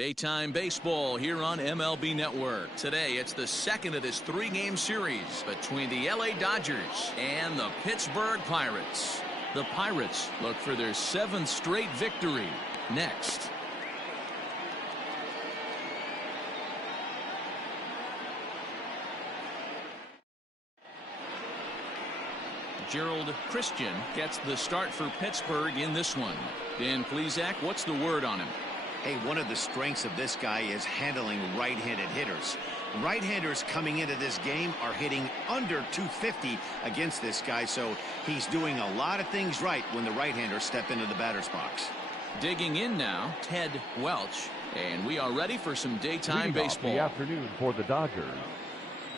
Daytime baseball here on MLB Network. Today, it's the second of this three-game series between the LA Dodgers and the Pittsburgh Pirates. The Pirates look for their 7th straight victory. Next. Gerald Christian gets the start for Pittsburgh in this one. Dan Plesac, what's the word on him? Hey, one of the strengths of this guy is handling right-handed hitters. Right-handers coming into this game are hitting under 250 against this guy, so he's doing a lot of things right when the right-handers step into the batter's box. Digging in now, Ted Welch, and we are ready for some daytime baseball. The afternoon for the Dodgers,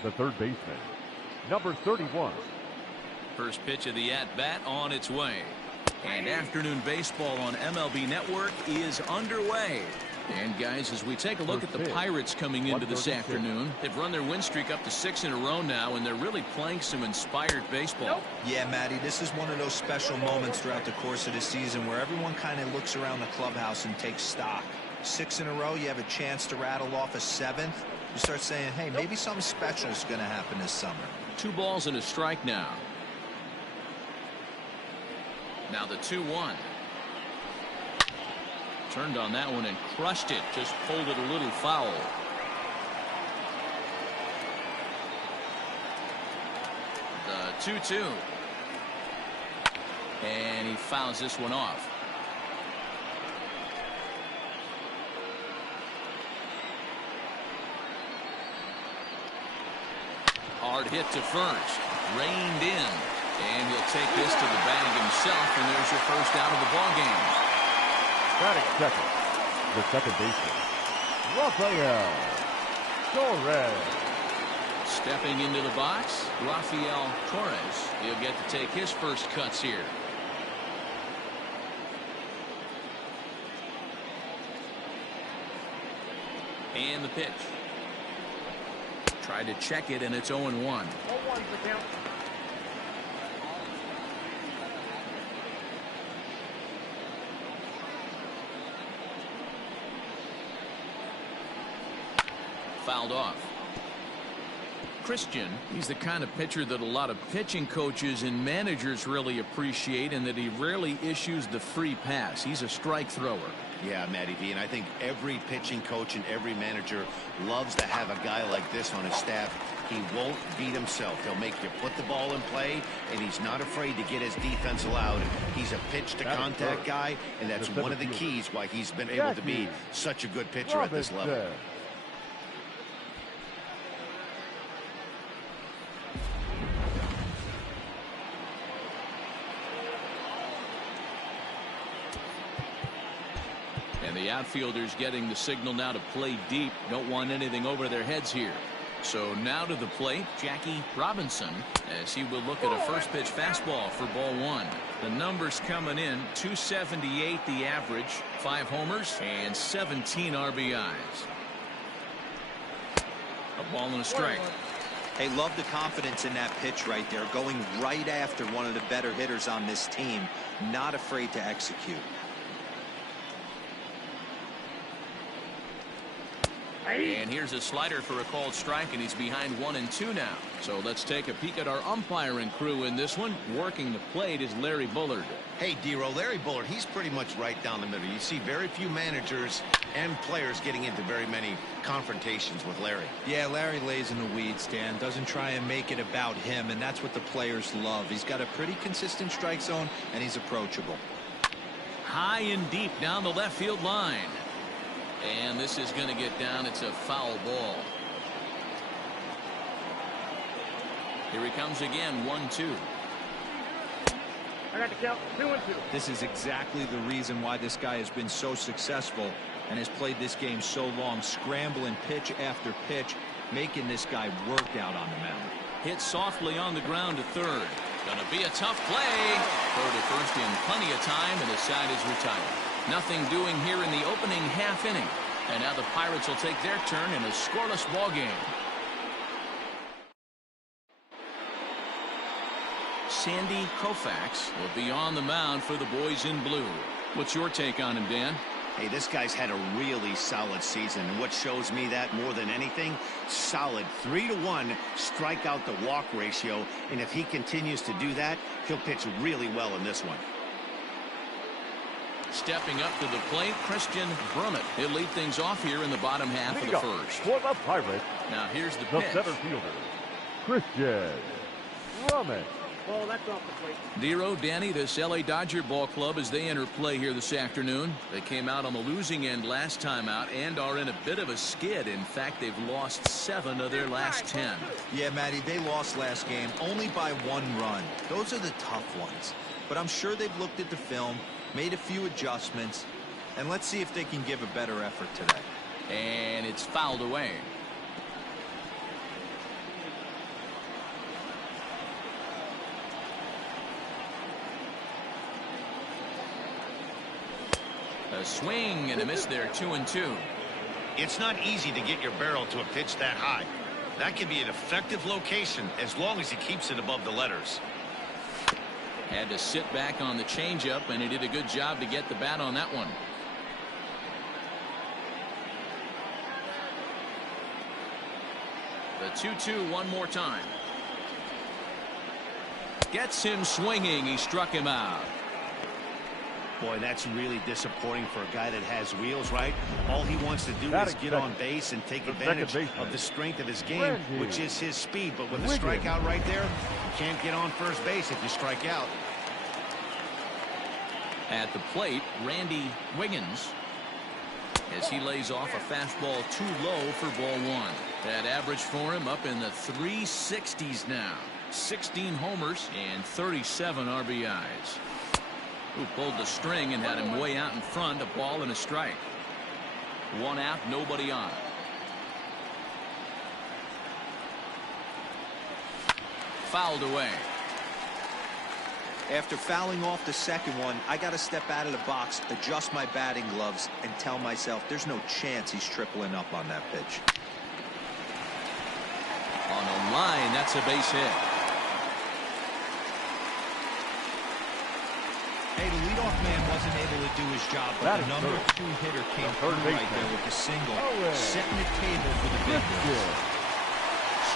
the third baseman, number 31. First pitch of the at-bat on its way. And afternoon baseball on MLB Network is underway. And guys, as we take a look at the Pirates coming into this afternoon, they've run their win streak up to 6 in a row now, and they're really playing some inspired baseball. Yeah, Matty, this is one of those special moments throughout the course of the season where everyone kind of looks around the clubhouse and takes stock. 6 in a row, you have a chance to rattle off a 7th. You start saying, hey, maybe something special is going to happen this summer. 2 balls and a strike now. Now the 2-1. Turned on that one and crushed it. Just pulled it a little foul. The 2-2. And he fouls this one off. Hard hit to first. Reined in. And he'll take this to the bag himself, and there's your first out of the ball game. Batting second, the second baseman, Rafael Torres. Stepping into the box, Rafael Torres. He'll get to take his first cuts here. And the pitch. Tried to check it, and it's 0-1. 0-1 for count. Fouled off. Christian, he's the kind of pitcher that a lot of pitching coaches and managers really appreciate, and that he rarely issues the free pass. He's a strike thrower. Yeah, Matty V, and I think every pitching coach and every manager loves to have a guy like this on his staff. He won't beat himself. He'll make you put the ball in play, and he's not afraid to get his defense allowed. He's a pitch-to-contact guy, and that's one of the keys why he's been able to be such a good pitcher at this level. And the outfielders getting the signal now to play deep. Don't want anything over their heads here. So now to the plate, Jackie Robinson, as he will look at a first pitch fastball for ball 1. The numbers coming in, 278 the average, 5 homers and 17 RBIs. A ball and a strike. Hey, love the confidence in that pitch right there, going right after one of the better hitters on this team, not afraid to execute. And here's a slider for a called strike, and he's behind 1-2 now. So let's take a peek at our umpiring crew in this one. Working the plate is Larry Bullard. Hey, D-Row, Larry Bullard, he's pretty much right down the middle. You see very few managers and players getting into very many confrontations with Larry. Yeah, Larry lays in the weeds, Dan. Doesn't try and make it about him, and that's what the players love. He's got a pretty consistent strike zone, and he's approachable. High and deep down the left field line. And this is going to get down. It's a foul ball. Here he comes again, 1-2. I got the count, 2-2. This is exactly the reason why this guy has been so successful and has played this game so long, scrambling pitch after pitch, making this guy work out on the mound. Hit softly on the ground to third. Gonna be a tough play. Throw to first in plenty of time, and the side is retired. Nothing doing here in the opening half inning. And now the Pirates will take their turn in a scoreless ball game. Sandy Koufax will be on the mound for the boys in blue. What's your take on him, Dan? Hey, this guy's had a really solid season, and what shows me that more than anything, solid 3-to-1 strikeout to walk ratio, and if he continues to do that, he'll pitch really well in this one. Stepping up to the plate, Christian Brummett. He'll lead things off here in the bottom half of the first. For the Pirates, now here's the the pitch. center fielder, Christian Brummett. Ball, that's off the plate. Dero, Danny, this LA Dodger ball club as they enter play here this afternoon. They came out on the losing end last time out and are in a bit of a skid. In fact, they've lost 7 of their last 10. Yeah, Matty, they lost last game only by 1 run. Those are the tough ones. But I'm sure they've looked at the film, made a few adjustments, and let's see if they can give a better effort today. And it's fouled away. A swing and a miss there, 2-2. It's not easy to get your barrel to a pitch that high. That can be an effective location as long as he keeps it above the letters. Had to sit back on the changeup, and he did a good job to get the bat on that one. The 2-2 one more time. Gets him swinging. He struck him out. Boy, that's really disappointing for a guy that has wheels, right? All he wants to do is get on base and take advantage of the strength of his game, which is his speed. But with a strikeout right there, you can't get on first base if you strike out. At the plate, Randy Wiggins, as he lays off a fastball too low for ball 1. That average for him up in the 360s now. 16 homers and 37 RBIs. Who pulled the string and had him way out in front, a ball and a strike. 1 out, nobody on. Fouled away. After fouling off the second one, I got to step out of the box, adjust my batting gloves, and tell myself there's no chance he's tripling up on that pitch. On the line, that's a base hit. Hey, the leadoff man wasn't able to do his job, but the number 2 hitter came through right there with the single, setting the table for the big ones.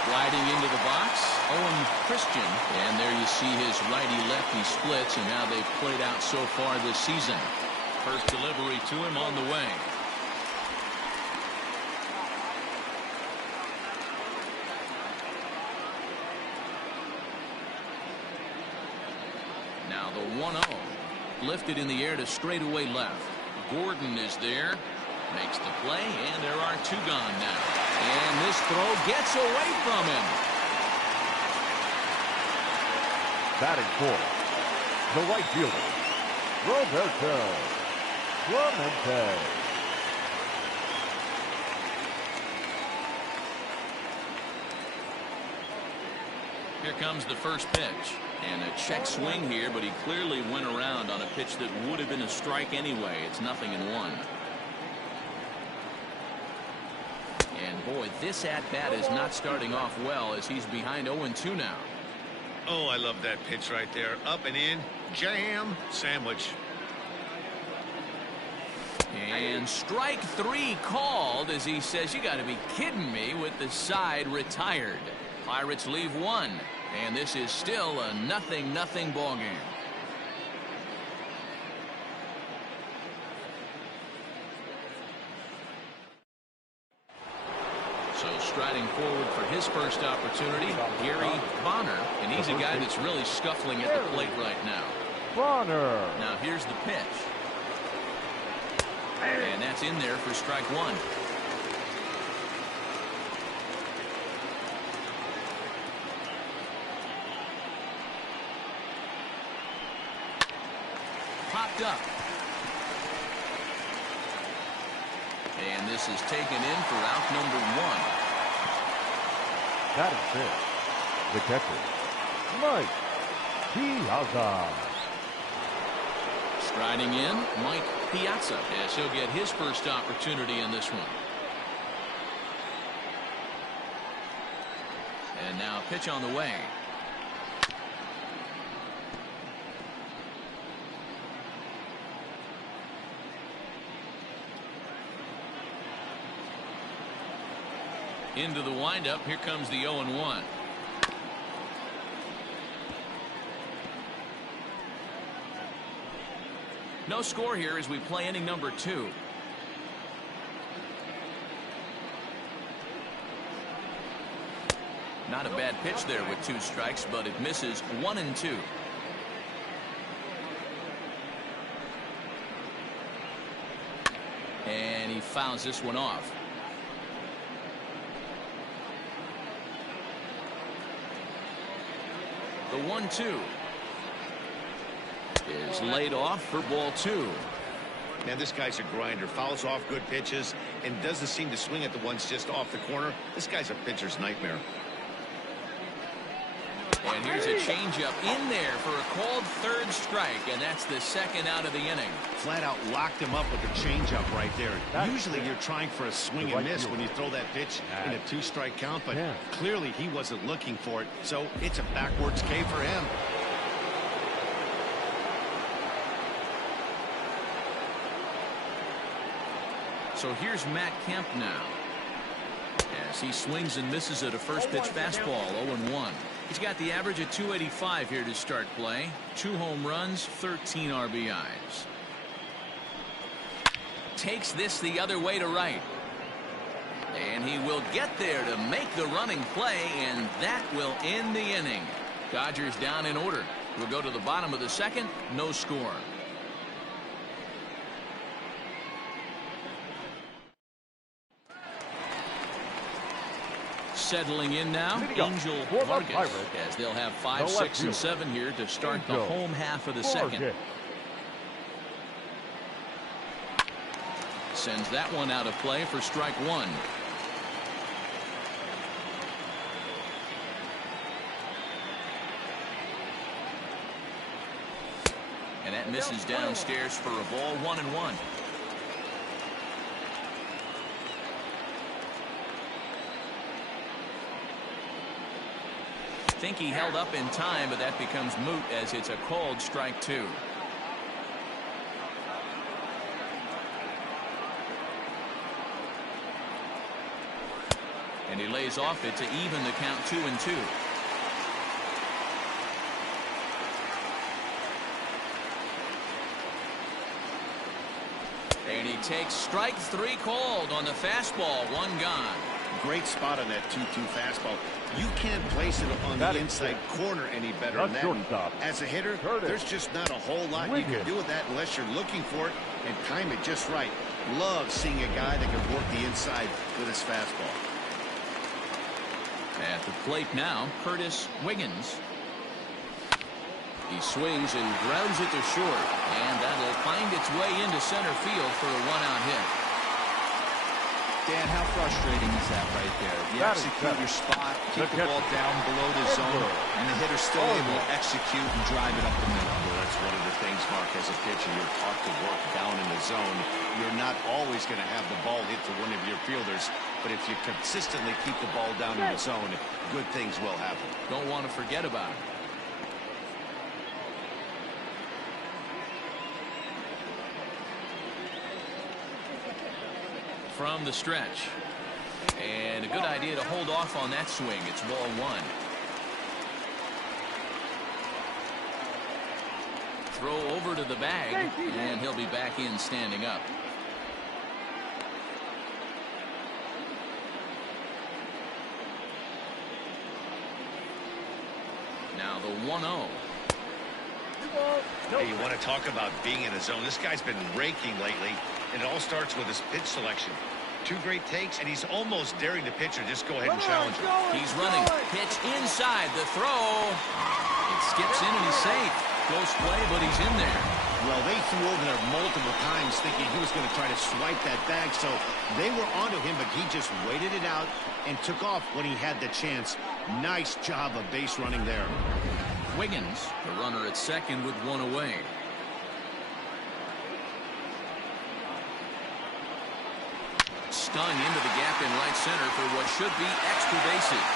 Sliding into the box, Owen Christian, and there you see his righty-lefty splits and how they've played out so far this season. First delivery to him on the way. Now the 1-0. Lifted in the air to straightaway left. Gordon is there. Makes the play, and there are 2 gone now. And this throw gets away from him. Batting fourth, the right fielder, Roberto Clemente. Here comes the first pitch. And a check swing here, but he clearly went around on a pitch that would have been a strike anyway. It's 0-1. And boy, this at-bat is not starting off well as he's behind 0-2 now. Oh, I love that pitch right there. Up and in, jam, sandwich. And strike 3 called as he says, you got to be kidding me, with the side retired. Pirates leave 1. And this is still a 0-0 ball game. So striding forward for his first opportunity, Gary Bonner, and he's a guy that's really scuffling at the plate right now. Bonner. Now here's the pitch. And that's in there for strike 1. Popped up. And this is taken in for out number 1. That is it. The catcher, Mike Piazza. Striding in, Mike Piazza, as he'll get his first opportunity in this one. And now pitch on the way. Into the windup. Here comes the 0-1. No score here as we play inning number 2. Not a bad pitch there with 2 strikes, but it misses 1-2. And he fouls this one off. The 1-2 is laid off for ball 2. Man, this guy's a grinder. Fouls off good pitches and doesn't seem to swing at the ones just off the corner. This guy's a pitcher's nightmare. And here's a changeup in there for a called 3rd strike, and that's the 2nd out of the inning. Flat out locked him up with a changeup right there. Usually you're trying for a swing and miss when you throw that pitch in a 2-strike count, but clearly he wasn't looking for it, so it's a backwards K for him. So here's Matt Kemp now, as he swings and misses at a first pitch fastball. 0-1. He's got the average at 285 here to start play. 2 home runs, 13 RBIs. Takes this the other way to right. And he will get there to make the running play, and that will end the inning. Dodgers down in order. We'll go to the bottom of the 2nd. No score. Settling in now, Angel Vargas, as they'll have 5, 6, and 7 here to start the home half of the 2nd. Sends that one out of play for strike 1. And that misses downstairs for a ball. 1-1. Think he held up in time, but that becomes moot as it's a called strike 2. And he lays off it to even the count. 2-2. And he takes strike 3 called on the fastball. 1 gone. Great spot on that 2-2 fastball. You can't place it on the inside corner any better than that. As a hitter, there's just not a whole lot you can do with that unless you're looking for it and time it just right. Love seeing a guy that can work the inside with his fastball. At the plate now, Curtis Wiggins. He swings and grounds it to short, and that'll find its way into center field for a 1-out hit. Dan, how frustrating is that right there? You execute your spot, keep the ball down below the zone, and the hitter's still able to execute and drive it up the middle. Well, that's one of the things, Mark, as a pitcher, you're taught to work down in the zone. You're not always going to have the ball hit to one of your fielders, but if you consistently keep the ball down in the zone, good things will happen. Don't want to forget about it. From the stretch, and a good idea to hold off on that swing. It's ball 1. Throw over to the bag, and he'll be back in standing up. Now the 1-0. Hey, you want to talk about being in a zone? This guy's been raking lately, and it all starts with his pitch selection. 2 great takes, and he's almost daring the pitcher. Just go ahead and challenge him. He's running. Pitch inside. The throw. It skips in, and he's safe. Close play, but he's in there. Well, they threw over there multiple times thinking he was going to try to swipe that bag, so they were onto him, but he just waited it out and took off when he had the chance. Nice job of base running there. Wiggins, the runner at second with 1 away. Stung into the gap in right center for what should be extra bases.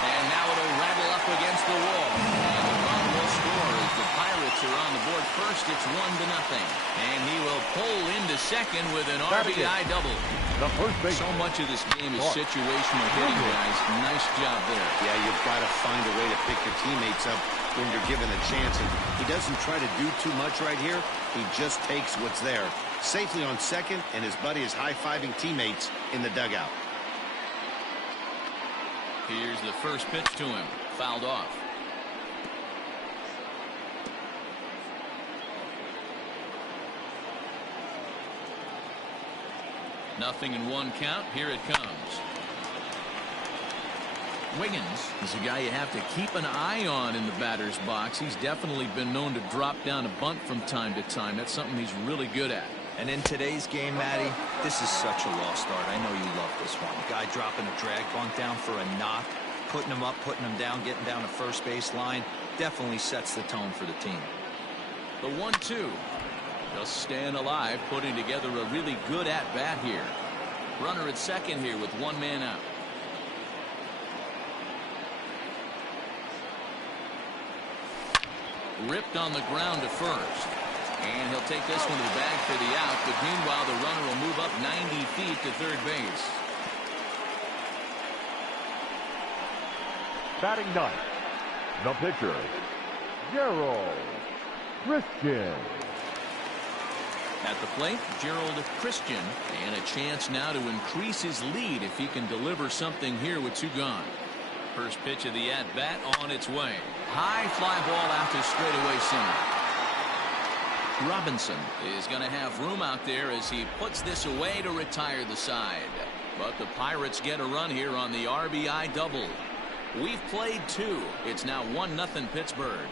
And now it'll rattle up against the wall. And the run will the score as the Pirates are on the board first. It's 1-0. And he will pull into second with an RBI double. The first base. So much of this game is situational hitting, guys. Nice job there. Yeah, you've got to find a way to pick your teammates up when you're given a chance. And he doesn't try to do too much right here. He just takes what's there. Safely on second, and his buddy is high-fiving teammates in the dugout. Here's the first pitch to him. Fouled off. Nothing in one count. Here it comes. Wiggins is a guy you have to keep an eye on in the batter's box. He's definitely been known to drop down a bunt from time to time. That's something he's really good at. And in today's game, Matty, this is such a lost art. I know you love this one. Guy dropping a drag bunt down for a knock, putting him up, putting him down, getting down the first base line. Definitely sets the tone for the team. The 1-2. Just staying alive, putting together a really good at-bat here. Runner at second here with one man out. Ripped on the ground to first. And he'll take this one to the bag for the out, but meanwhile the runner will move up 90 feet to third base. Batting ninth, the pitcher, Gerald Christian. At the plate, Gerald Christian, and a chance now to increase his lead if he can deliver something here with two gone. First pitch of the at-bat on its way. High fly ball out to straightaway center. Robinson is going to have room out there as he puts this away to retire the side. But the Pirates get a run here on the RBI double. We've played two. It's now 1-0 Pittsburgh.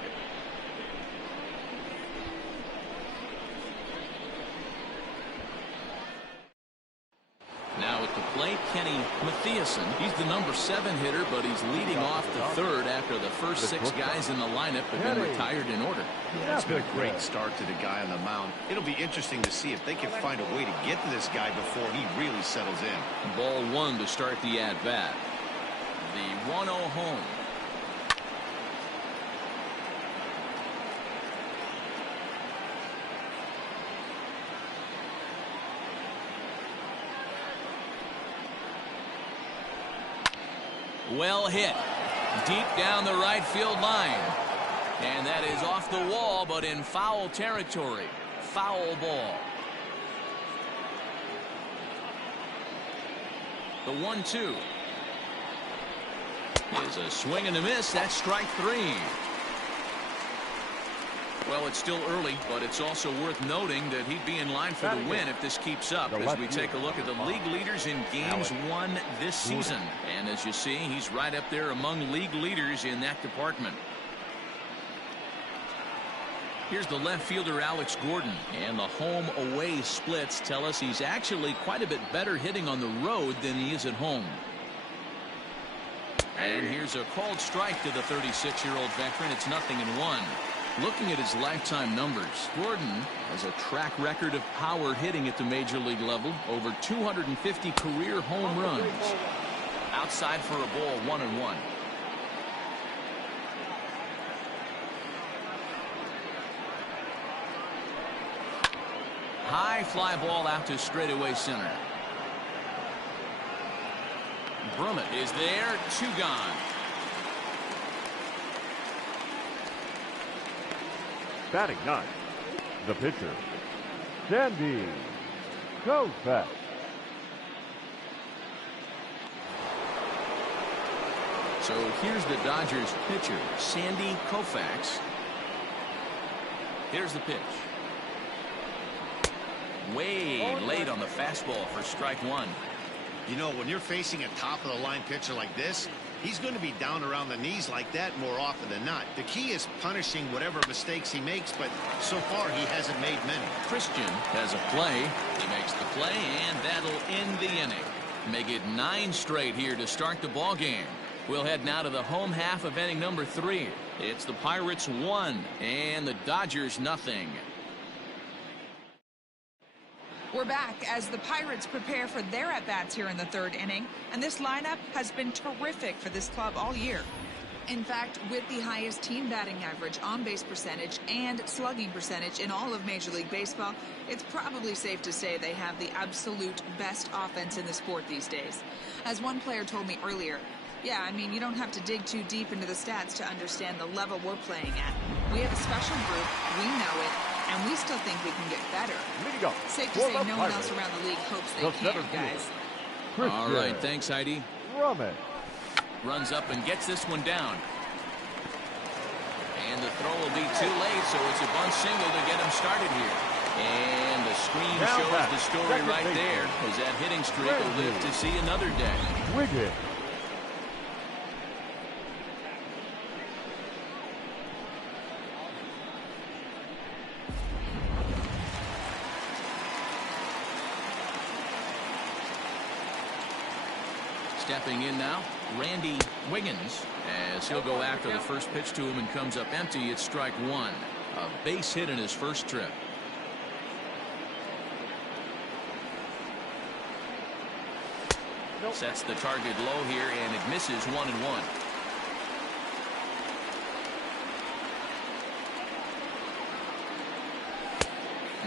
Now at the plate, Kenny Mathiasen. He's the number 7 hitter, but he's leading off the third after the first 6 guys in the lineup have been retired in order. Yeah, it's been a great start to the guy on the mound. It'll be interesting to see if they can find a way to get to this guy before he really settles in. Ball 1 to start the at-bat. The 1-0 home. Well hit. Deep down the right field line. And that is off the wall, but in foul territory. Foul ball. The 1-2. Is a swing and a miss. That's strike 3. Well, it's still early, but it's also worth noting that he'd be in line for the win if this keeps up as we take a look at the league leaders in games won this season. And as you see, he's right up there among league leaders in that department. Here's the left fielder, Alex Gordon, and the home-away splits tell us he's actually quite a bit better hitting on the road than he is at home. And here's a called strike to the 36-year-old veteran. It's 0-1. Looking at his lifetime numbers, Gordon has a track record of power hitting at the major league level, over 250 career home runs. Outside for a ball, 1-1. High fly ball out to straightaway center. Brummett is there, 2 gone. Batting ninth, the pitcher, Sandy Koufax. So here's the Dodgers pitcher, Sandy Koufax. Here's the pitch. Way late on the fastball for strike 1. You know, when you're facing a top-of-the-line pitcher like this, he's going to be down around the knees like that more often than not. The key is punishing whatever mistakes he makes, but so far he hasn't made many. Christian has a play. He makes the play, and that'll end the inning. Make it 9 straight here to start the ball game. We'll head now to the home half of inning number 3. It's the Pirates 1 and the Dodgers 0. We're back as the Pirates prepare for their at-bats here in the 3rd inning, and this lineup has been terrific for this club all year. In fact, with the highest team batting average, on-base percentage, and slugging percentage in all of Major League Baseball, it's probably safe to say they have the absolute best offense in the sport these days. As one player told me earlier, yeah, I mean, you don't have to dig too deep into the stats to understand the level we're playing at. We have a special group, we know it, and we still think we can get better. Safe to say no one else around the league hopes they can, guys. All right, thanks, Heidi. Runs up and gets this one down. And the throw will be too late, so it's a bunt single to get him started here. And the screen shows the story right there, as that hitting streak will live to see another day. Stepping in now, Randy Wiggins, as he'll go after the first pitch to him and comes up empty. It's strike one. A base hit in his first trip. Sets the target low here, and it misses 1-1.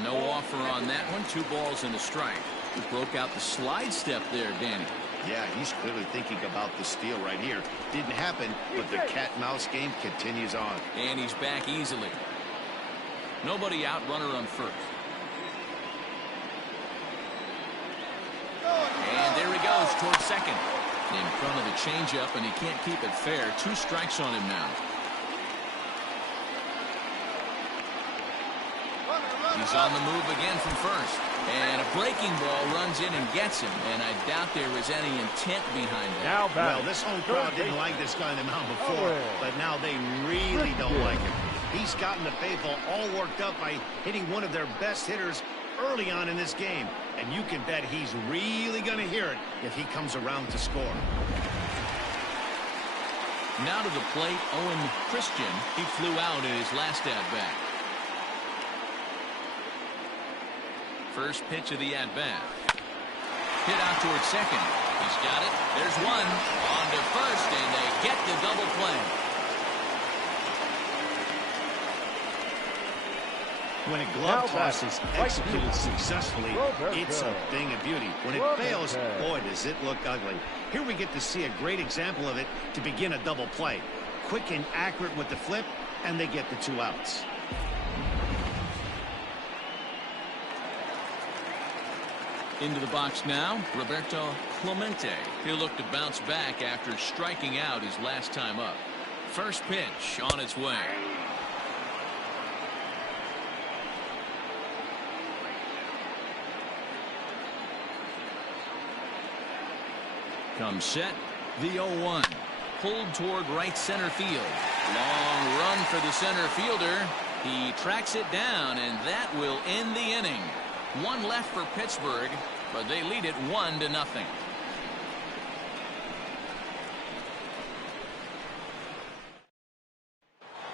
No offer on that one. 2 balls and a strike. He broke out the slide step there, Danny. Yeah, he's clearly thinking about the steal right here. Didn't happen, but the cat-mouse game continues on. And he's back easily. Nobody out, runner on first. And there he goes towards second. In front of the changeup, and he can't keep it fair. 2 strikes on him now. He's on the move again from first. And a breaking ball runs in and gets him. And I doubt there was any intent behind that. Well, this home crowd didn't like this guy on the mound before, but now they really don't like him. He's gotten the faithful all worked up by hitting one of their best hitters early on in this game. And you can bet he's really going to hear it if he comes around to score. Now to the plate, Owen Christian. He flew out in his last at-bat. First pitch of the at-bat. Hit out towards second. He's got it. There's one. On to first, and they get the double play. When a glove toss is executed successfully, it's a thing of beauty. When it fails, boy, does it look ugly. Here we get to see a great example of it to begin a double play. Quick and accurate with the flip, and they get the 2 outs. Into the box now, Roberto Clemente. He'll look to bounce back after striking out his last time up. First pitch on its way. Comes set, the 0-1. Pulled toward right center field. Long run for the center fielder. He tracks it down, and that will end the inning. 1 left for Pittsburgh, but they lead it 1-0.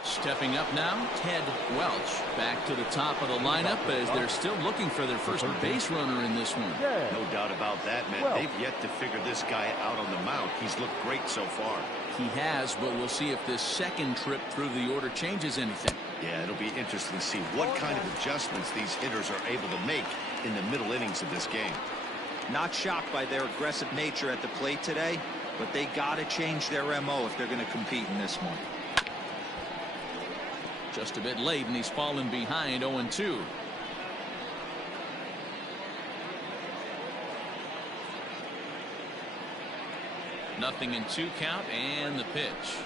Stepping up now, Ted Welch back to the top of the lineup as they're still looking for their first base runner in this one. No doubt about that, man. They've yet to figure this guy out on the mound. He's looked great so far. He has, but we'll see if this second trip through the order changes anything. Yeah, it'll be interesting to see what kind of adjustments these hitters are able to make in the middle innings of this game. Not shocked by their aggressive nature at the plate today, but they got to change their MO if they're going to compete in this one. Just a bit late, and he's fallen behind 0-2. Nothing in 2 count, and the pitch.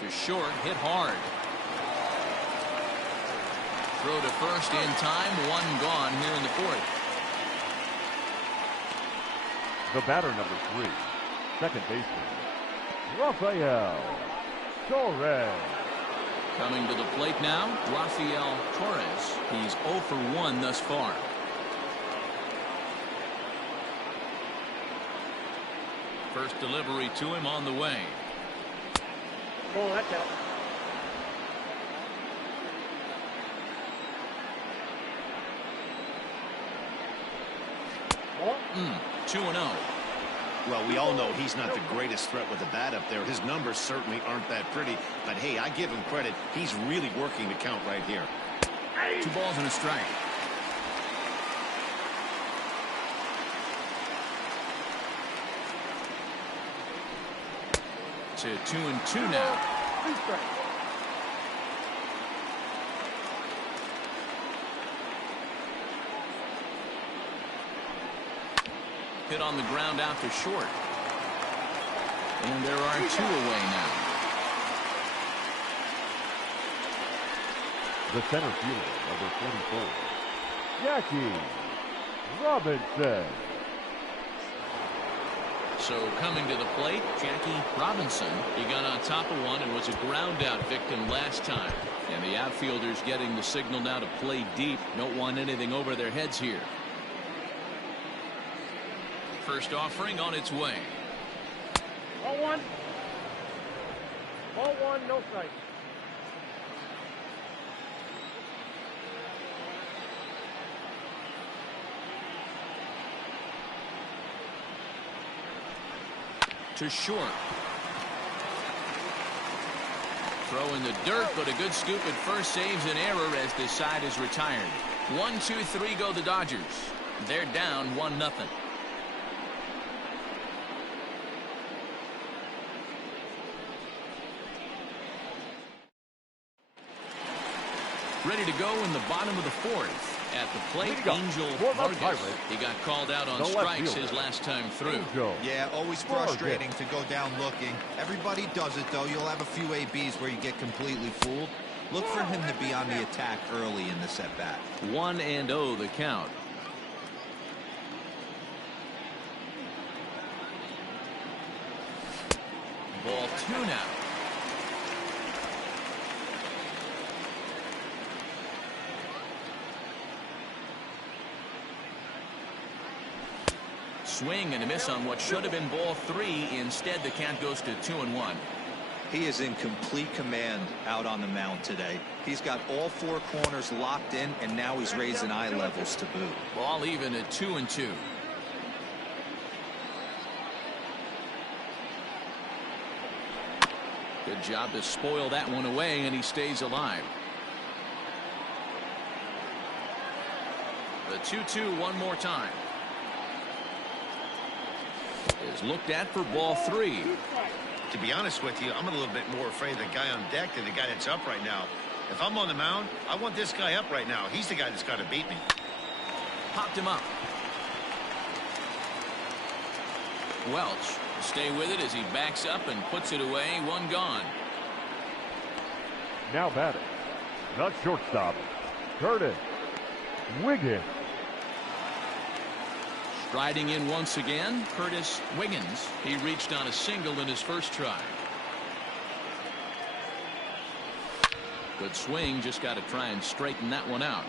To short, hit hard. Throw to first in time, 1 gone here in the 4th. The batter, number 3, second baseman, Rafael Torres. Coming to the plate now, Rafael Torres. He's 0 for 1 thus far. First delivery to him on the way. Oh, that's out. 2-0. Well, we all know he's not the greatest threat with the bat up there. His numbers certainly aren't that pretty. But, hey, I give him credit. He's really working the count right here. 2 balls and a strike. To 2-2 now. Hit on the ground out to short. And there are 2 away now. The center fielder, number 24, Jackie Robinson. So coming to the plate, Jackie Robinson. He got on top of one and was a ground out victim last time. And the outfielders getting the signal now to play deep. Don't want anything over their heads here. First offering on its way. Ball 1. Ball 1, no strike. To short. Throw in the dirt, but a good scoop at first saves an error as this side is retired. 1, 2, 3 go the Dodgers. They're down 1-0. Ready to go in the bottom of the 4th. At the plate, Angel Vargas. He got called out on strikes his last time through. Yeah, always frustrating to go down looking. Everybody does it, though. You'll have a few ABs where you get completely fooled. Look for him to be on the attack early in this at-bat. 1-0 the count. Ball 2 now. Swing and a miss on what should have been ball 3. Instead, the count goes to 2-1. He is in complete command out on the mound today. He's got all 4 corners locked in, and now he's raising eye levels to boot. Ball even at 2-2. Good job to spoil that one away, and he stays alive. The 2-2 one more time. Is looked at for ball 3. To be honest with you, I'm a little bit more afraid of the guy on deck than the guy that's up right now. If I'm on the mound, I want this guy up right now. He's the guy that's got to beat me. Popped him up. Welch will stay with it as he backs up and puts it away. 1 gone. Now batting, the shortstop, Curtis Wiggins. Striding in once again, Curtis Wiggins. He reached on a single in his first try. Good swing, just got to try and straighten that one out.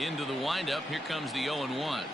Into the windup, here comes the 0-1.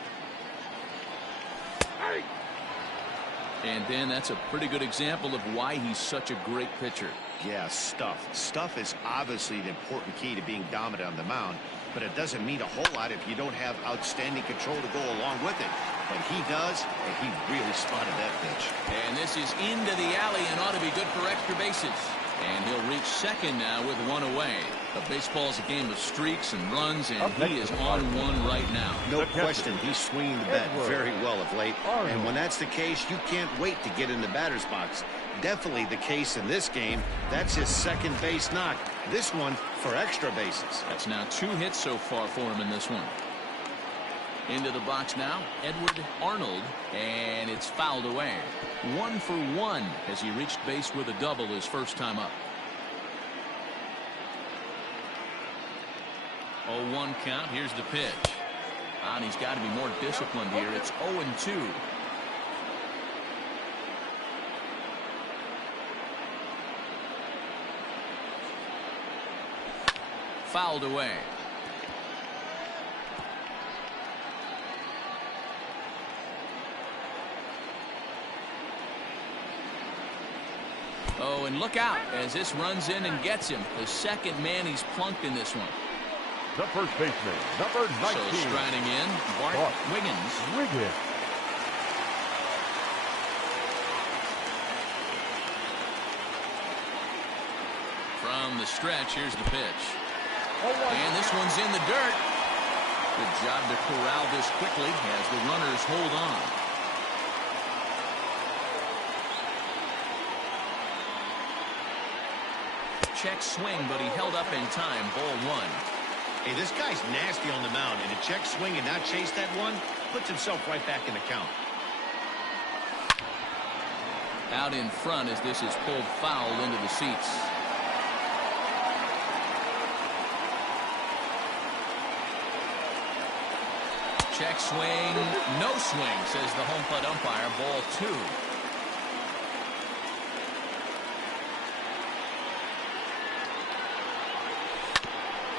And then that's a pretty good example of why he's such a great pitcher. Yeah, stuff. Stuff is obviously the important key to being dominant on the mound, but it doesn't mean a whole lot if you don't have outstanding control to go along with it. But he does, and he really spotted that pitch. And this is into the alley and ought to be good for extra bases. And he'll reach second now with 1 away. But baseball's a game of streaks and runs, and he is on one right now. No question, he's swinging the bat very well of late. And when that's the case, you can't wait to get in the batter's box. Definitely the case in this game. That's his second base knock. This one for extra bases. That's now 2 hits so far for him in this one. Into the box now, Edward Arnold, and it's fouled away. 1 for 1 as he reached base with a double his first time up. 0-1 count. Here's the pitch. And he's got to be more disciplined here. It's 0-2. Fouled away. Oh, and look out as this runs in and gets him. The second man he's plunked in this one. the first baseman, number 19. So striding in, Bart Wiggins. From the stretch, here's the pitch. And this one's in the dirt. Good job to corral this quickly as the runners hold on. Check swing, but he held up in time. Ball one. Hey, this guy's nasty on the mound, and to check swing and not chase that one puts himself right back in the count. Out in front as this is pulled foul into the seats. Check swing, no swing, says the home plate umpire. Ball two.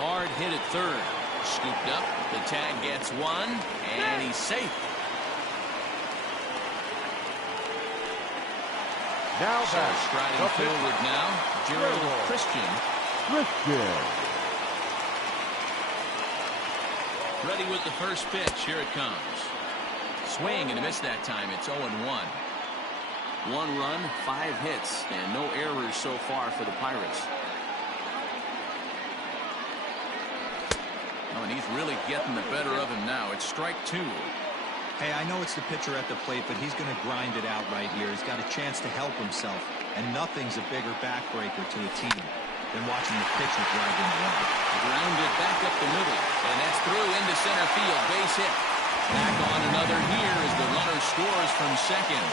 Hard hit at third. Scooped up. The tag gets one, and he's safe. Now So striding forward now, Gerald Christian. Ready with the first pitch. Here it comes. Swing and a miss that time. It's 0-1. 1 run, 5 hits, and no errors so far for the Pirates. Oh, and he's really getting the better of him now. It's strike 2. Hey, I know it's the pitcher at the plate, but he's going to grind it out right here. He's got a chance to help himself, and nothing's a bigger backbreaker to a team than watching the pitcher drive in the run. Grounded back up the middle, and that's through into center field. Base hit. Back on another here as the runner scores from second.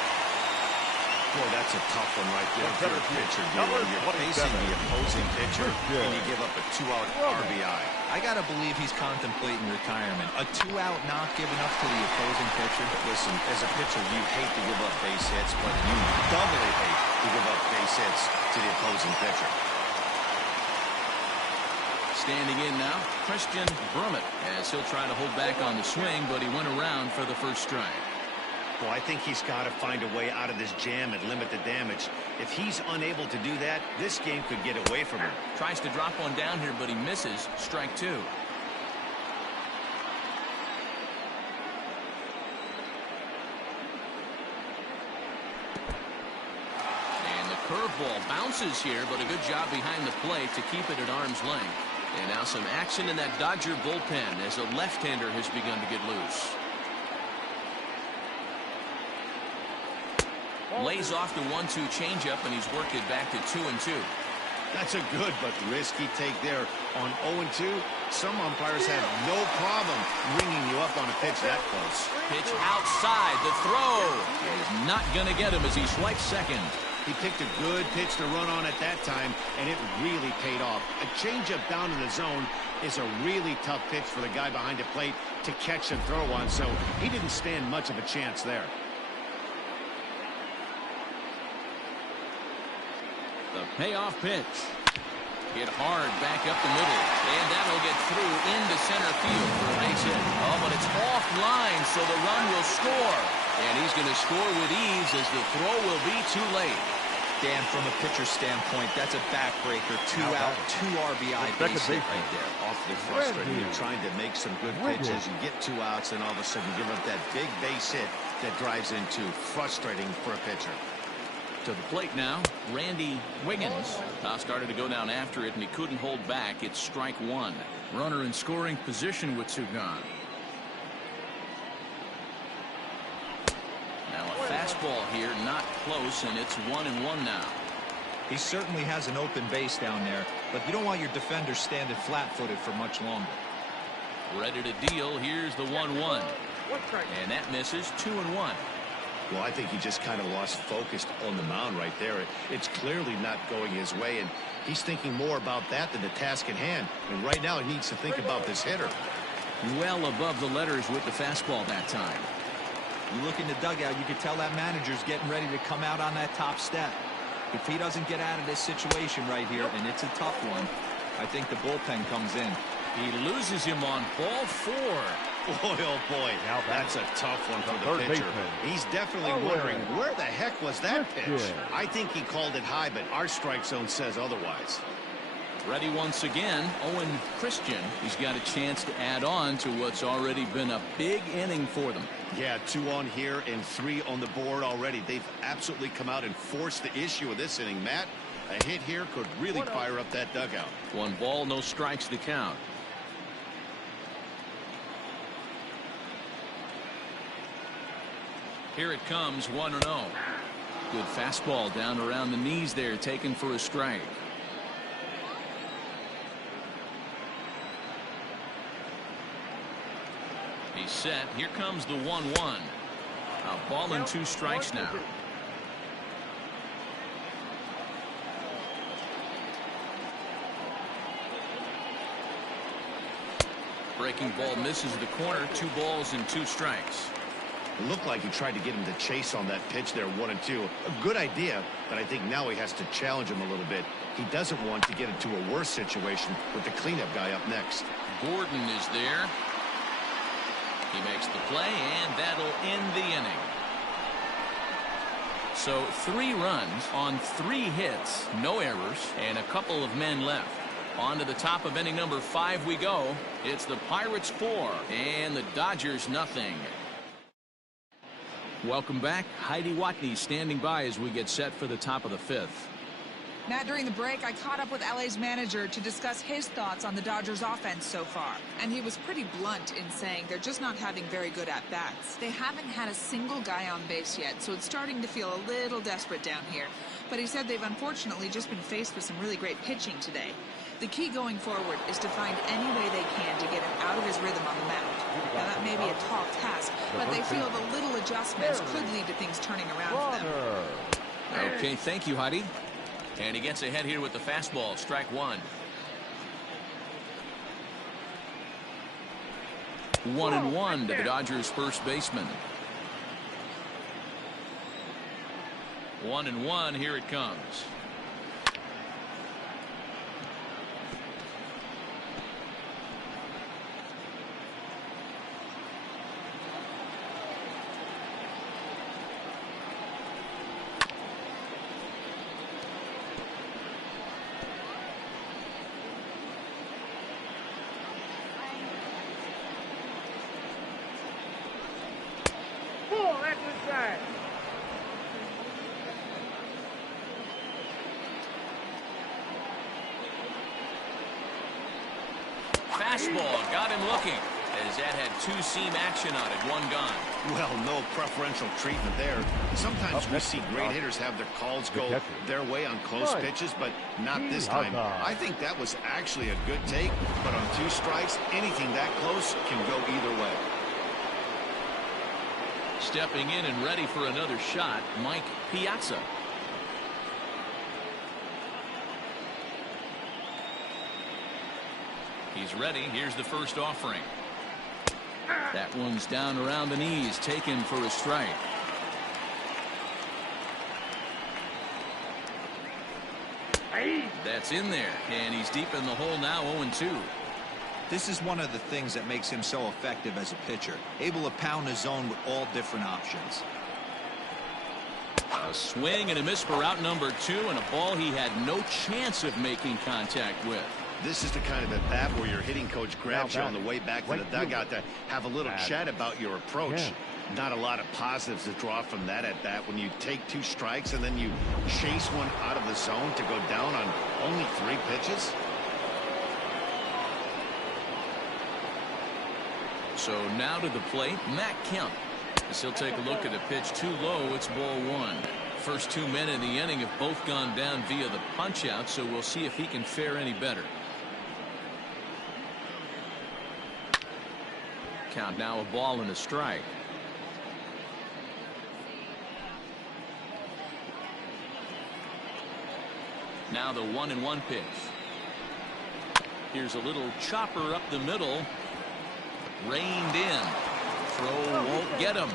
Boy, that's a tough one right there for a pitcher. You're facing the opposing pitcher, and you give up a 2-out RBI. I got to believe he's contemplating retirement. A 2-out knock given up to the opposing pitcher. Listen, as a pitcher, you hate to give up base hits, but you doubly hate to give up base hits to the opposing pitcher. Standing in now, Christian Brummett, as he'll try to hold back on the swing, but he went around for the first strike. Well, I think he's got to find a way out of this jam and limit the damage. If he's unable to do that, this game could get away from him. Tries to drop one down here, but he misses. Strike 2. And the curveball bounces here, but a good job behind the plate to keep it at arm's length. And now some action in that Dodger bullpen as a left-hander has begun to get loose. Lays off the 1-2 changeup, and he's worked it back to 2-2. That's a good but risky take there on 0-2. Some umpires have no problem ringing you up on a pitch that close. Pitch outside. The throw is not going to get him as he swipes second. He picked a good pitch to run on at that time, and it really paid off. A changeup down in the zone is a really tough pitch for the guy behind the plate to catch and throw on, so he didn't stand much of a chance there. The payoff pitch. Hit hard back up the middle. And that'll get through into center field for a base hit. Oh, but it's offline, so the run will score. And he's going to score with ease as the throw will be too late. Dan, from a pitcher's standpoint, that's a backbreaker. 2-out, 2 RBI base hit right there. Awfully frustrating. You're trying to make some good pitches. You get 2 outs, and all of a sudden you give up that big base hit that drives into frustrating for a pitcher. To the plate now, Randy Wiggins. Started to go down after it, and he couldn't hold back. It's strike 1. Runner in scoring position with 2 gone. Now a fastball here, not close, and it's 1-1 now. He certainly has an open base down there, but you don't want your defender standing flat-footed for much longer. Ready to deal. Here's the 1-1. And that misses. 2-1. Well, I think he just kind of lost focus on the mound right there. It's clearly not going his way, and he's thinking more about that than the task at hand. And right now he needs to think about this hitter. Well above the letters with the fastball that time. You look in the dugout, you can tell that manager's getting ready to come out on that top step. If he doesn't get out of this situation right here, and it's a tough one, I think the bullpen comes in. He loses him on ball 4. Boy, oh boy, that's a tough one for the pitcher. He's definitely wondering, where the heck was that pitch? I think he called it high, but our strike zone says otherwise. Ready once again, Owen Christian. He's got a chance to add on to what's already been a big inning for them. Yeah, 2 on here and 3 on the board already. They've absolutely come out and forced the issue of this inning, Matt. A hit here could really fire up that dugout. 1 ball, no strikes, the count. Here it comes, 1-0. Good fastball down around the knees there, taken for a strike. He's set. Here comes the 1-1. A ball and 2 strikes now. Breaking ball misses the corner. 2 balls and 2 strikes. It looked like he tried to get him to chase on that pitch there, 1-2. A good idea, but I think now he has to challenge him a little bit. He doesn't want to get into a worse situation with the cleanup guy up next. Gordon is there. He makes the play, and that'll end the inning. So 3 runs on 3 hits, no errors, and a couple of men left. On to the top of inning number 5 we go. It's the Pirates 4 and the Dodgers nothing. Welcome back. Heidi Watney standing by as we get set for the top of the 5th. Matt, during the break, I caught up with LA's manager to discuss his thoughts on the Dodgers offense so far. And he was pretty blunt in saying they're just not having very good at-bats. They haven't had a single guy on base yet, so it's starting to feel a little desperate down here. But he said they've unfortunately just been faced with some really great pitching today. The key going forward is to find any way they can to get him out of his rhythm on the mound. Now, that may be a tall task, but they feel the little adjustments could lead to things turning around for them. Okay, thank you, Heidi. And he gets ahead here with the fastball, strike 1. 1-1 to the Dodgers first baseman. 1-1, here it comes. Fastball got him looking as that had 2-seam action on it. 1 gone. Well, no preferential treatment there. Sometimes we see great hitters have their calls go their way on close pitches, but not this time. I think that was actually a good take, but on 2 strikes, anything that close can go either way. Stepping in and ready for another shot, Mike Piazza. He's ready. Here's the first offering. That one's down around the knees, taken for a strike. That's in there, and he's deep in the hole now, 0-2. This is one of the things that makes him so effective as a pitcher, able to pound the zone with all different options. A swing and a miss for out number 2, and a ball he had no chance of making contact with. This is the kind of at bat where your hitting coach grabs you on the way back to the dugout to have a little chat about your approach. Not a lot of positives to draw from that at bat when you take 2 strikes and then you chase one out of the zone to go down on only 3 pitches. So now to the plate, Matt Kemp. As he'll take a look at a pitch too low, it's ball 1. First 2 men in the inning have both gone down via the punch out, so we'll see if he can fare any better. Count now, a ball and a strike. Now the 1-1 pitch. Here's a little chopper up the middle. Reined in. Throw won't get him.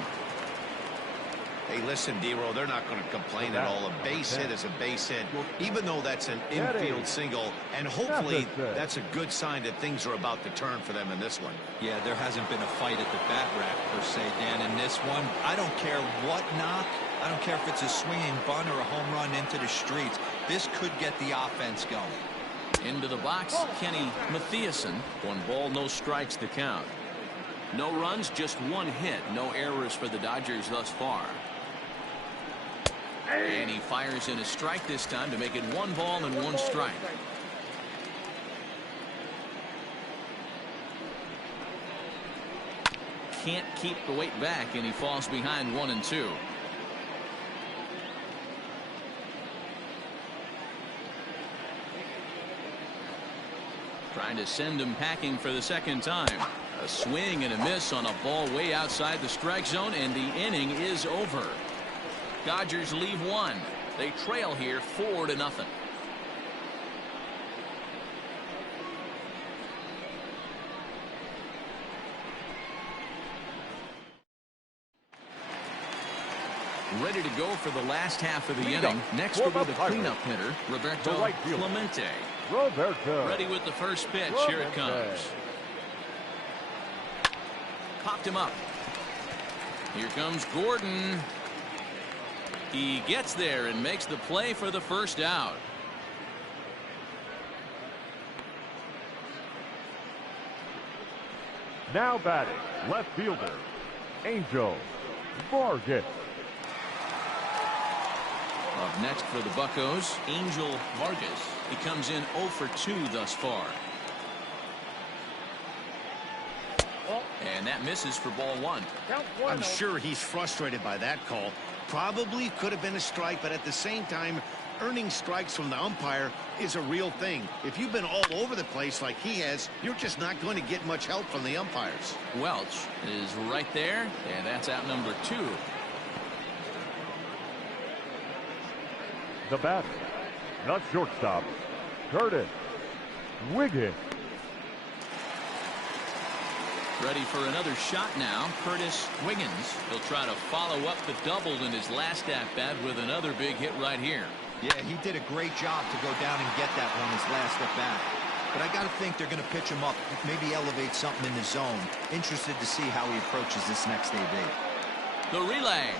Hey, listen, D-Row, they're not going to complain at all. A base hit is a base hit, even though that's an infield single, and hopefully that's a good sign that things are about to turn for them in this one. Yeah, there hasn't been a fight at the bat rack, per se, Dan. In this one, I don't care what knock. I don't care if it's a swinging bunt or a home run into the streets. This could get the offense going. Into the box, Kenny Mathiasen. 1 ball, no strikes to count. No runs, just 1 hit. No errors for the Dodgers thus far. And he fires in a strike this time to make it 1 ball and 1 strike. Can't keep the weight back, and he falls behind 1-2. Trying to send him packing for the second time. A swing and a miss on a ball way outside the strike zone, and the inning is over. Dodgers leave 1. They trail here 4-0. Ready to go for the last half of the inning. Next will be the cleanup hitter, Roberto Clemente. Ready with the first pitch. Here it comes. Popped him up. Here comes Gordon. He gets there and makes the play for the first out. Now batting, left fielder, Angel Vargas. Up next for the Buccos, Angel Vargas. He comes in 0 for 2 thus far. And that misses for ball 1. I'm sure he's frustrated by that call. Probably could have been a strike, but at the same time, earning strikes from the umpire is a real thing. If you've been all over the place like he has, you're just not going to get much help from the umpires. Welch is right there, and that's out number 2. The batter, not shortstop, Curtis Wiggins. Ready for another shot now, Curtis Wiggins. He'll try to follow up the double in his last at-bat with another big hit right here. Yeah, he did a great job to go down and get that one his last at-bat. But I got to think they're going to pitch him up, maybe elevate something in the zone. Interested to see how he approaches this next AB. The relay.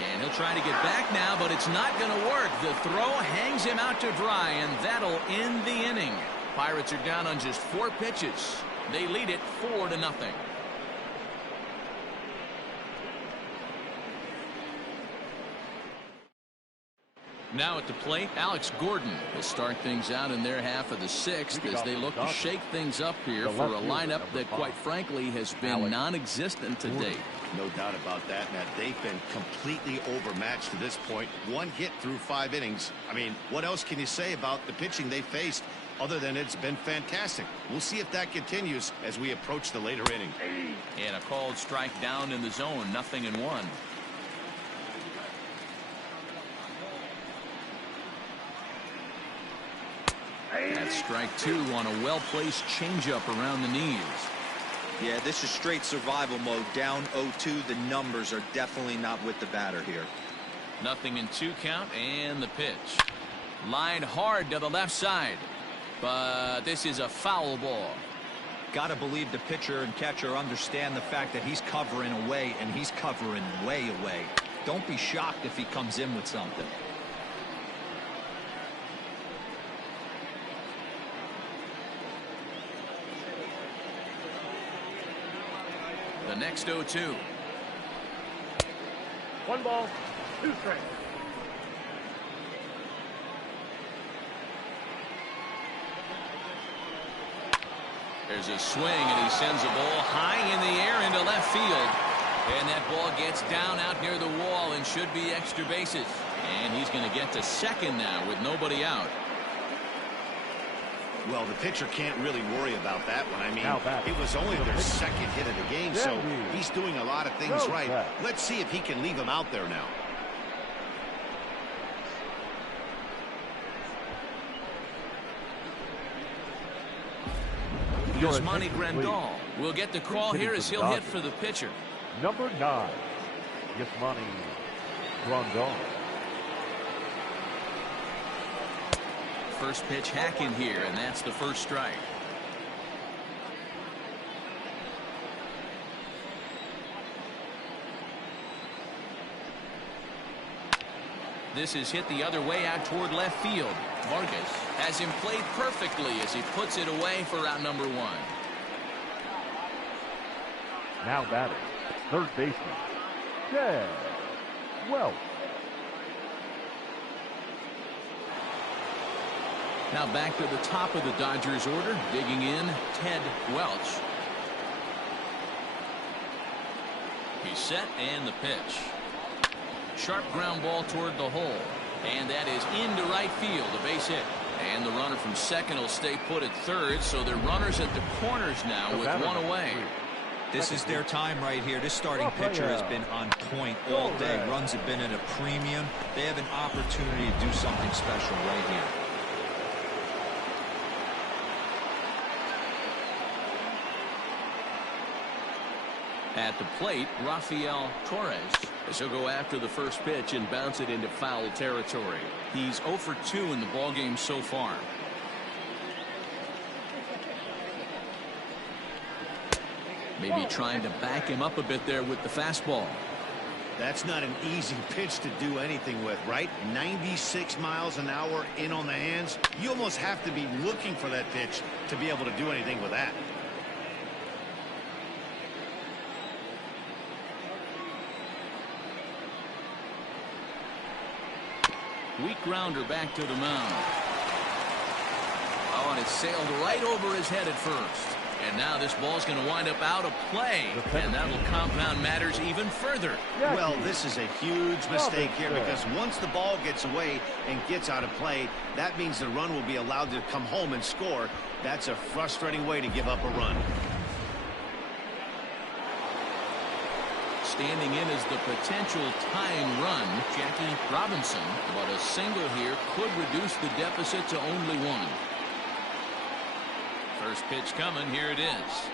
And he'll try to get back now, but it's not going to work. The throw hangs him out to dry, and that'll end the inning. Pirates are down on just 4 pitches. They lead it 4-0. Now at the plate, Alex Gordon will start things out in their half of the 6th as they look to shake things up here for a lineup that, quite frankly, has been non-existent to date. No doubt about that, Matt. They've been completely overmatched to this point. 1 hit through 5 innings. I mean, what else can you say about the pitching they faced other than it's been fantastic? We'll see if that continues as we approach the later inning. And a called strike down in the zone, 0-1. That's strike 2 on a well-placed changeup around the knees. Yeah, this is straight survival mode. Down 0-2. The numbers are definitely not with the batter here. 0-2 count, and the pitch. Lined hard to the left side. But this is a foul ball. Got to believe the pitcher and catcher understand the fact that he's covering away, and he's covering way away. Don't be shocked if he comes in with something. The next 0-2. 1 ball, 2 strikes. There's a swing, and he sends a ball high in the air into left field. And that ball gets down out near the wall and should be extra bases. And he's going to get to second now with nobody out. Well, the pitcher can't really worry about that one. I mean, it was only their 2nd hit of the game, so he's doing a lot of things right. Let's see if he can leave him out there now. Yasmani Grandal will get the call here as he'll hit for the pitcher. Number 9, Yasmani Grandal. First pitch hack in here, and that's the first strike. This is hit the other way out toward left field. Vargas has him played perfectly as he puts it away for out number 1. Now batting, third baseman, Ted Welch. Now back to the top of the Dodgers order. Digging in, Ted Welch. He's set and the pitch. Sharp ground ball toward the hole. And that is into right field, a base hit. And the runner from second will stay put at third, so they're runners at the corners now with one away. This is their time right here. This starting pitcher has been on point all day. Runs have been at a premium. They have an opportunity to do something special right here. At the plate, Rafael Torres, as he'll go after the first pitch and bounce it into foul territory. He's 0 for 2 in the ballgame so far. Maybe trying to back him up a bit there with the fastball. That's not an easy pitch to do anything with, right? 96 miles an hour in on the hands. You almost have to be looking for that pitch to be able to do anything with that. Weak grounder back to the mound. Oh, and it sailed right over his head at first. And now this ball's going to wind up out of play. And that'll compound matters even further. Well, this is a huge mistake here because once the ball gets away and gets out of play, that means the run will be allowed to come home and score. That's a frustrating way to give up a run. Standing in as the potential tying run, Jackie Robinson. But a single here could reduce the deficit to only 1. First pitch coming. Here it is.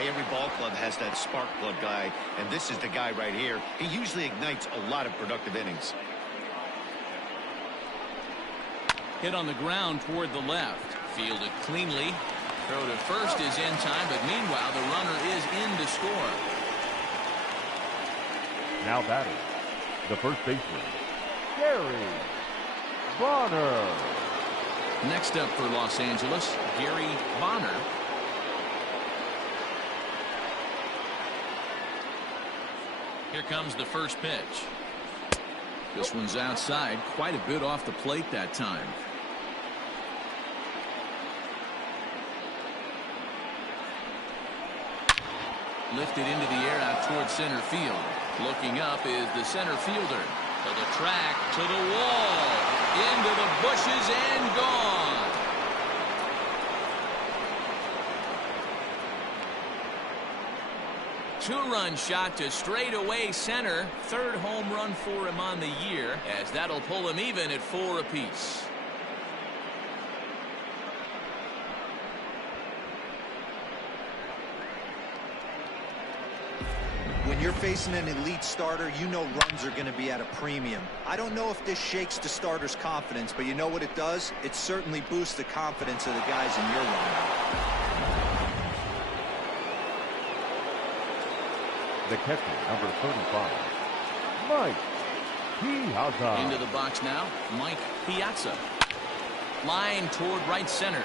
Every ball club has that spark plug guy, and this is the guy right here. He usually ignites a lot of productive innings. Hit on the ground toward the left. Fielded cleanly. Throw to first is in time, but meanwhile the runner is in to score. Now batting, the first baseman, Gary Bonner. Next up for Los Angeles, Gary Bonner. Here comes the first pitch. This one's outside, quite a bit off the plate that time. Lifted into the air out towards center field. Looking up is the center fielder. To the track, to the wall, into the bushes and gone. Two-run shot to straightaway center. Third home run for him on the year, as that'll pull him even at 4 apiece. When you're facing an elite starter, you know runs are going to be at a premium. I don't know if this shakes the starter's confidence, but you know what it does? It certainly boosts the confidence of the guys in your lineup. The catcher, number 35, Mike Piazza. Into the box now, Mike Piazza. Line toward right center.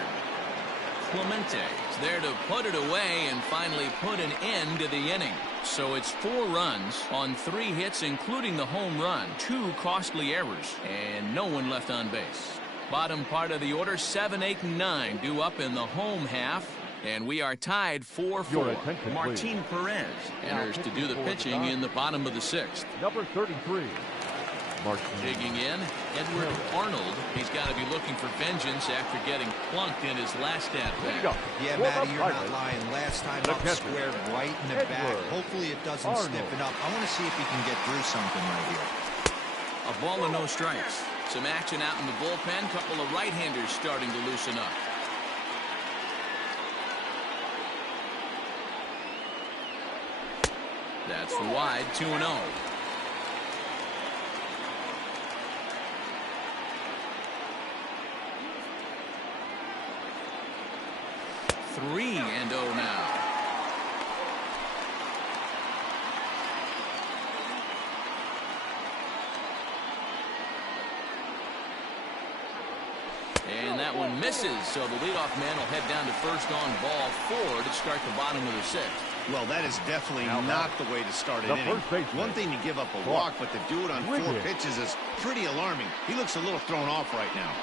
Clemente is there to put it away and finally put an end to the inning. So it's 4 runs on 3 hits, including the home run, 2 costly errors, and no one left on base. Bottom part of the order, 7, 8, and 9 due up in the home half, and we are tied 4-4. Martin Perez enters to do the pitching in the bottom of the 6th. Number 33. Digging in, Edward Arnold. He's got to be looking for vengeance after getting plunked in his last at-bat. Yeah, Matty, you're not lying. Last time up squared right in the back. Hopefully it doesn't stiffen up. I want to see if he can get through something right here. A ball and no strikes. Some action out in the bullpen. Couple of right-handers starting to loosen up. That's wide, 2-0. Three and 0 now. That one misses, so the leadoff man will head down to first on ball 4 to start the bottom of the 6th. Well, that is definitely not the way to start an inning. One thing to give up a walk, but to do it on 4 pitches is pretty alarming. He looks a little thrown off right now.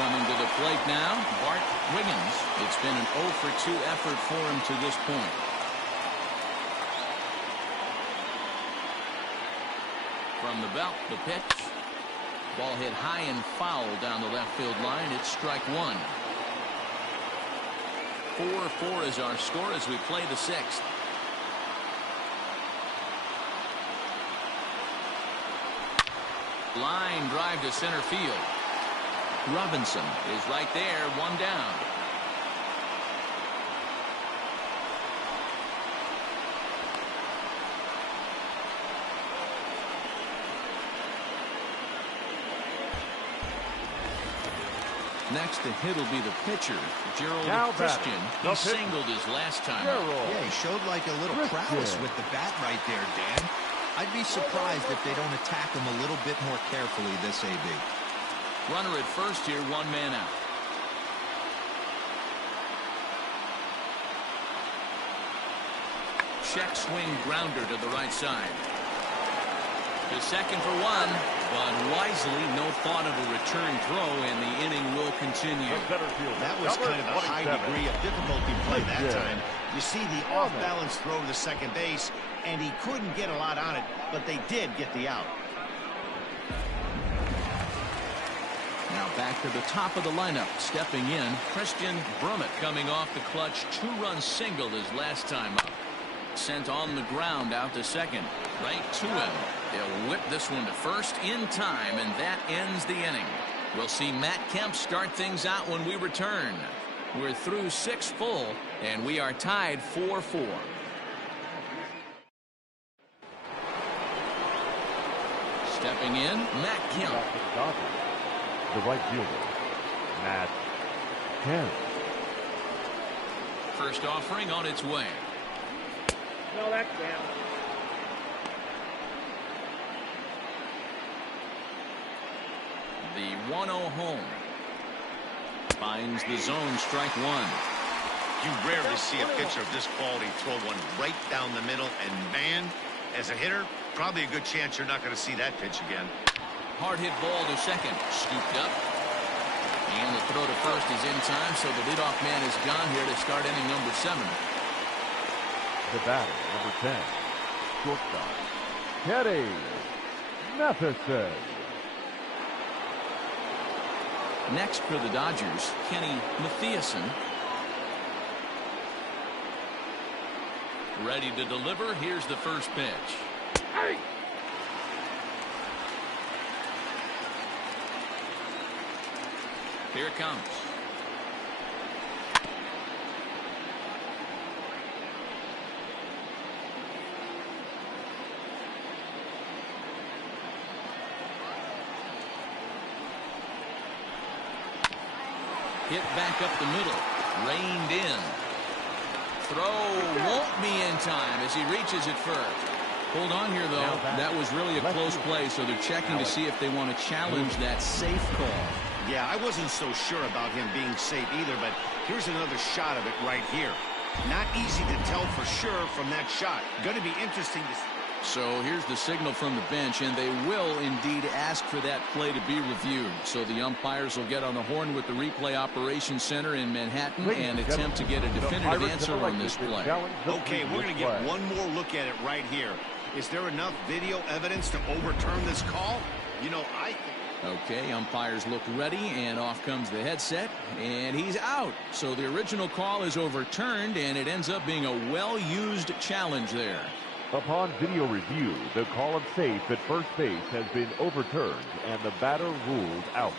Coming to the plate now, Bart Wiggins. It's been an 0 for 2 effort for him to this point. From the belt, the pitch. Ball hit high and foul down the left field line. It's strike 1. 4-4 is our score as we play the 6th. Line drive to center field. Robinson is right there, 1 down. Next to hit will be the pitcher, Gerald Christian. He singled his last time. Yeah, he showed like a little prowess with the bat right there, Dan. I'd be surprised if they don't attack him a little bit more carefully this AB. Runner at first here, 1 man out. Check swing grounder to the right side. To second for 1, but wisely no thought of a return throw, and the inning will continue. That was kind of a high degree of difficulty play that time. You see the off-balance throw to the second base, and he couldn't get a lot on it, but they did get the out. Now back to the top of the lineup. Stepping in, Christian Brummett coming off the clutch 2-run single his last time up. Sent on the ground out to second. Right to him. They'll whip this one to first in time, and that ends the inning. We'll see Matt Kemp start things out when we return. We're through 6 full, and we are tied 4-4. Stepping in, Matt Kemp. The right fielder, Matt Kemp. First offering on its way. No, that's down. The 1-0 home. Finds the zone, strike 1. You rarely see a pitcher of this quality throw one right down the middle, and man, as a hitter, probably a good chance you're not going to see that pitch again. Hard hit ball to second. Scooped up. And the throw to first is in time, so the leadoff man is gone here to start inning number 7. The batter, number 10, shortstop, Kenny Matheson. Next for the Dodgers, Kenny Matheson. Ready to deliver. Here's the first pitch. Hey! Here it comes. Hit back up the middle. Reined in. Throw won't be in time as he reaches it first. Hold on here, though. That was really a close play, so they're checking to see if they want to challenge that safe call. Yeah, I wasn't so sure about him being safe either, but here's another shot of it right here. Not easy to tell for sure from that shot. Going to be interesting to see. So here's the signal from the bench, and they will indeed ask for that play to be reviewed. So the umpires will get on the horn with the replay operations center in Manhattan and attempt to get a definitive answer on this play. Okay, we're going to get one more look at it right here. Is there enough video evidence to overturn this call? You know, I think... Okay, umpires look ready, and off comes the headset, and he's out. So the original call is overturned, and it ends up being a well-used challenge there. Upon video review, the call of safe at first base has been overturned, and the batter ruled out.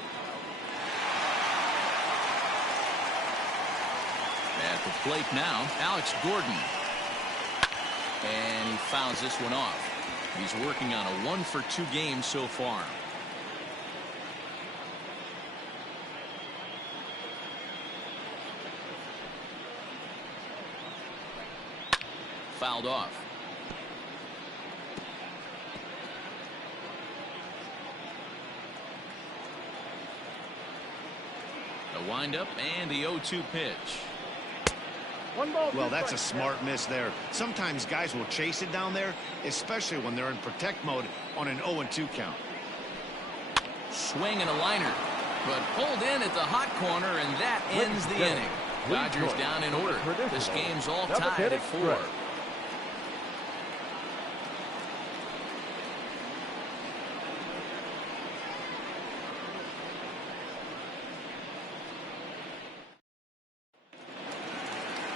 At the plate now, Alex Gordon. And he fouls this one off. He's working on a 1-for-2 game so far. Fouled off. The windup and the 0-2 pitch. Well, that's a smart miss there. Sometimes guys will chase it down there, especially when they're in protect mode on an 0-2 count. Swing and a liner, but pulled in at the hot corner, and that ends the inning. Dodgers down in order. This game's all tied at 4.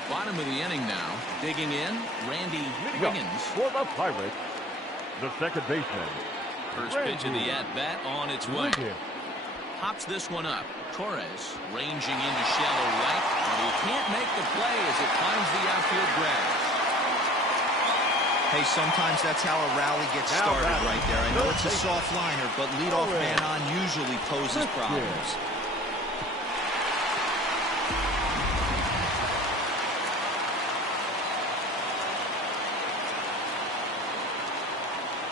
Bottom of the inning now. Digging in, Randy Wiggins. For the Pirates, the second baseman. First pitch of the at-bat on its way. Hops this one up. Torres ranging into shallow right, but he can't make the play as it finds the outfield grass. Hey, sometimes that's how a rally gets started right there. I know it's a soft liner, but leadoff man on usually poses problems.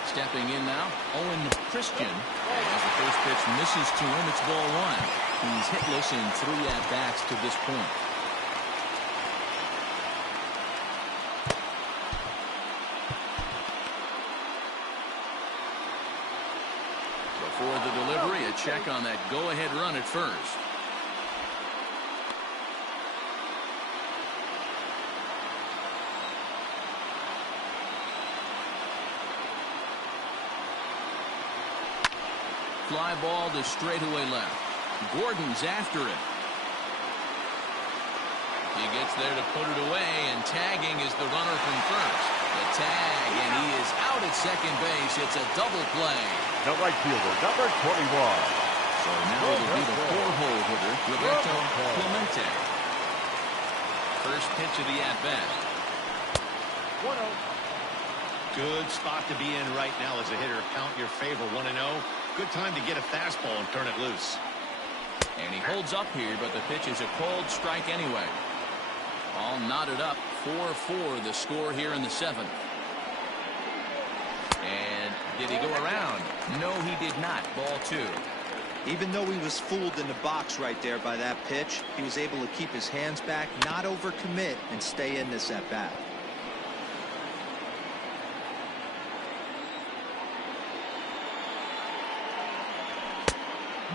Stepping in now, Owen Christian. As the first pitch misses to him, it's ball 1. He's hitless in 3 at-bats to this point. Before the delivery, a check on that go-ahead run at first. Fly ball to straightaway left. Gordon's after it. He gets there to put it away, and tagging is the runner from first. The tag, and he is out at second base. It's a double play. The right fielder, number 21. So now it'll be the 4-hole hitter, Roberto Clemente. First pitch of the at-bat. 1-0. Good spot to be in right now as a hitter. Count your favor, 1-0. Good time to get a fastball and turn it loose. And he holds up here, but the pitch is a cold strike anyway. All knotted up, 4-4 the score here in the 7th. And did he go around? No, he did not. Ball 2. Even though he was fooled in the box right there by that pitch, he was able to keep his hands back, not overcommit, and stay in this at-bat.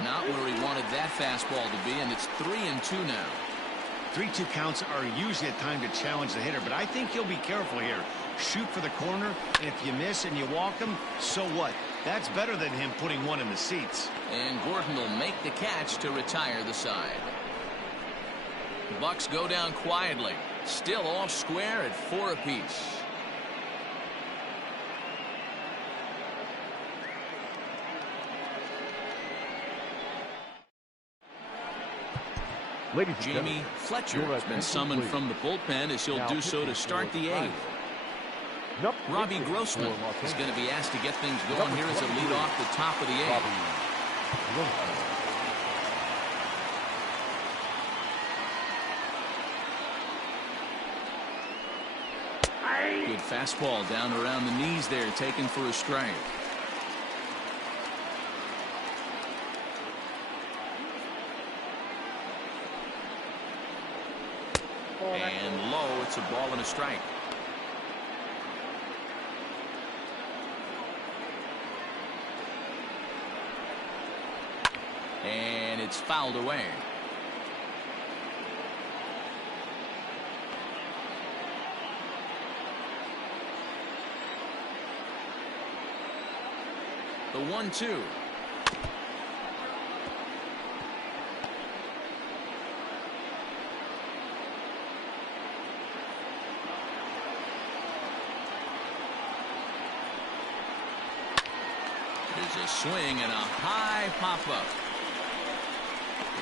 Not where he wanted that fastball to be, and it's 3-2 now. 3-2 counts are usually a time to challenge the hitter, but I think he'll be careful here. Shoot for the corner, and if you miss and you walk him, so what? That's better than him putting one in the seats. And Gordon will make the catch to retire the side. Bucks go down quietly. Still off square at 4 apiece. Jamie Fletcher has been summoned from the bullpen as he'll do so to start the 8th. Robbie Grossman is going to be asked to get things going here as a lead off the top of the 8th. Good fastball down around the knees there, taken for a strike. And low, it's a ball and a strike. And it's fouled away. The 1-2. There's a swing and a high pop-up.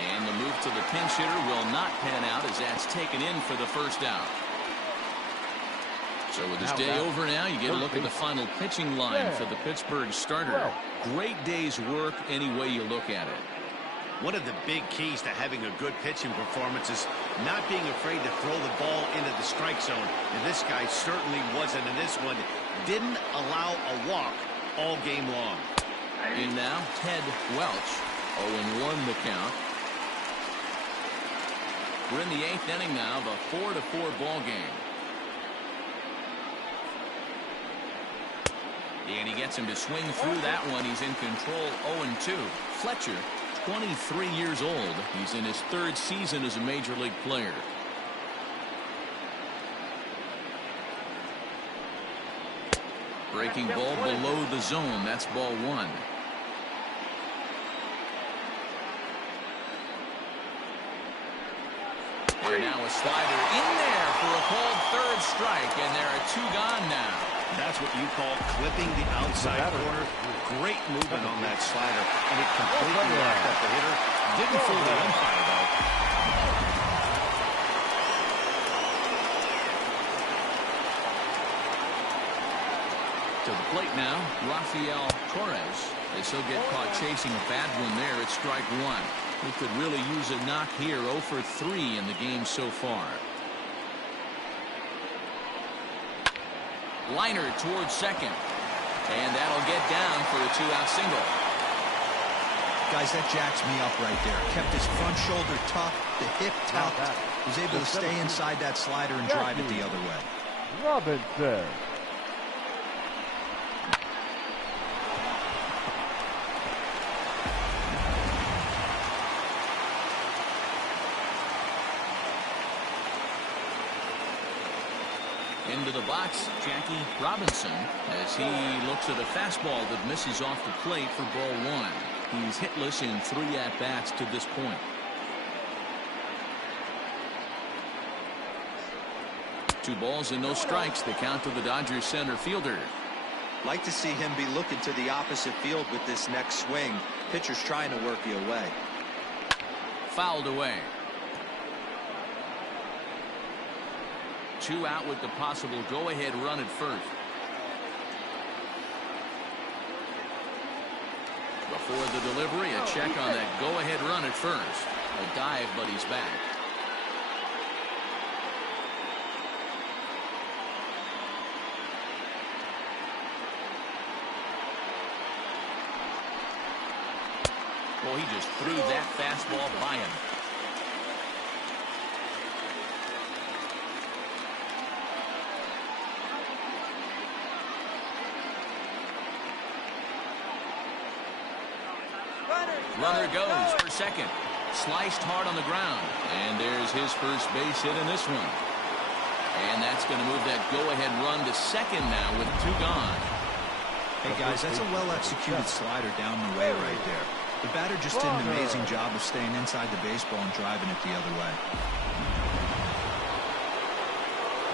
And the move to the pinch hitter will not pan out as that's taken in for the first out. So with this day over now, you get a look at the final pitching line for the Pittsburgh starter. Great day's work any way you look at it. One of the big keys to having a good pitching performance is not being afraid to throw the ball into the strike zone. And this guy certainly wasn't, and this one didn't allow a walk all game long. In now, Ted Welch, 0-1 the count. We're in the 8th inning now of a 4-4 ball game. And he gets him to swing through that one. He's in control. 0-2. Fletcher, 23 years old. He's in his 3rd season as a major league player. Breaking ball below the zone. That's ball 1. And now a slider in there for a called 3rd strike, and there are 2 gone now. That's what you call clipping the outside corner. Great movement on that slider, and it completely locked up the hitter. Didn't fool the umpire, though. To the plate now, Rafael Torres, as he'll get caught chasing a bad one there at strike 1. He could really use a knock here. 0 for 3 in the game so far. Liner towards second. And that'll get down for a 2-out single. Guys, that jacks me up right there. Kept his front shoulder tucked, the hip tucked. Was able to stay inside that slider and drive it the other way. Robinson. Into the box, Jackie Robinson, as he looks at a fastball that misses off the plate for ball 1. He's hitless in 3 at-bats to this point. Two balls and no strikes, the count to the Dodgers center fielder. Like to see him be looking to the opposite field with this next swing. Pitcher's trying to work you away. Fouled away. 2 out with the possible go-ahead run at first. Before the delivery, a check on that go-ahead run at first. A dive, but he's back. Well, he just threw that fastball by him. Runner goes for second. Sliced hard on the ground. And there's his first base hit in this one. And that's going to move that go-ahead run to second now with 2 gone. Hey, guys, that's a well-executed slider down the way right there. The batter just did an amazing job of staying inside the baseball and driving it the other way.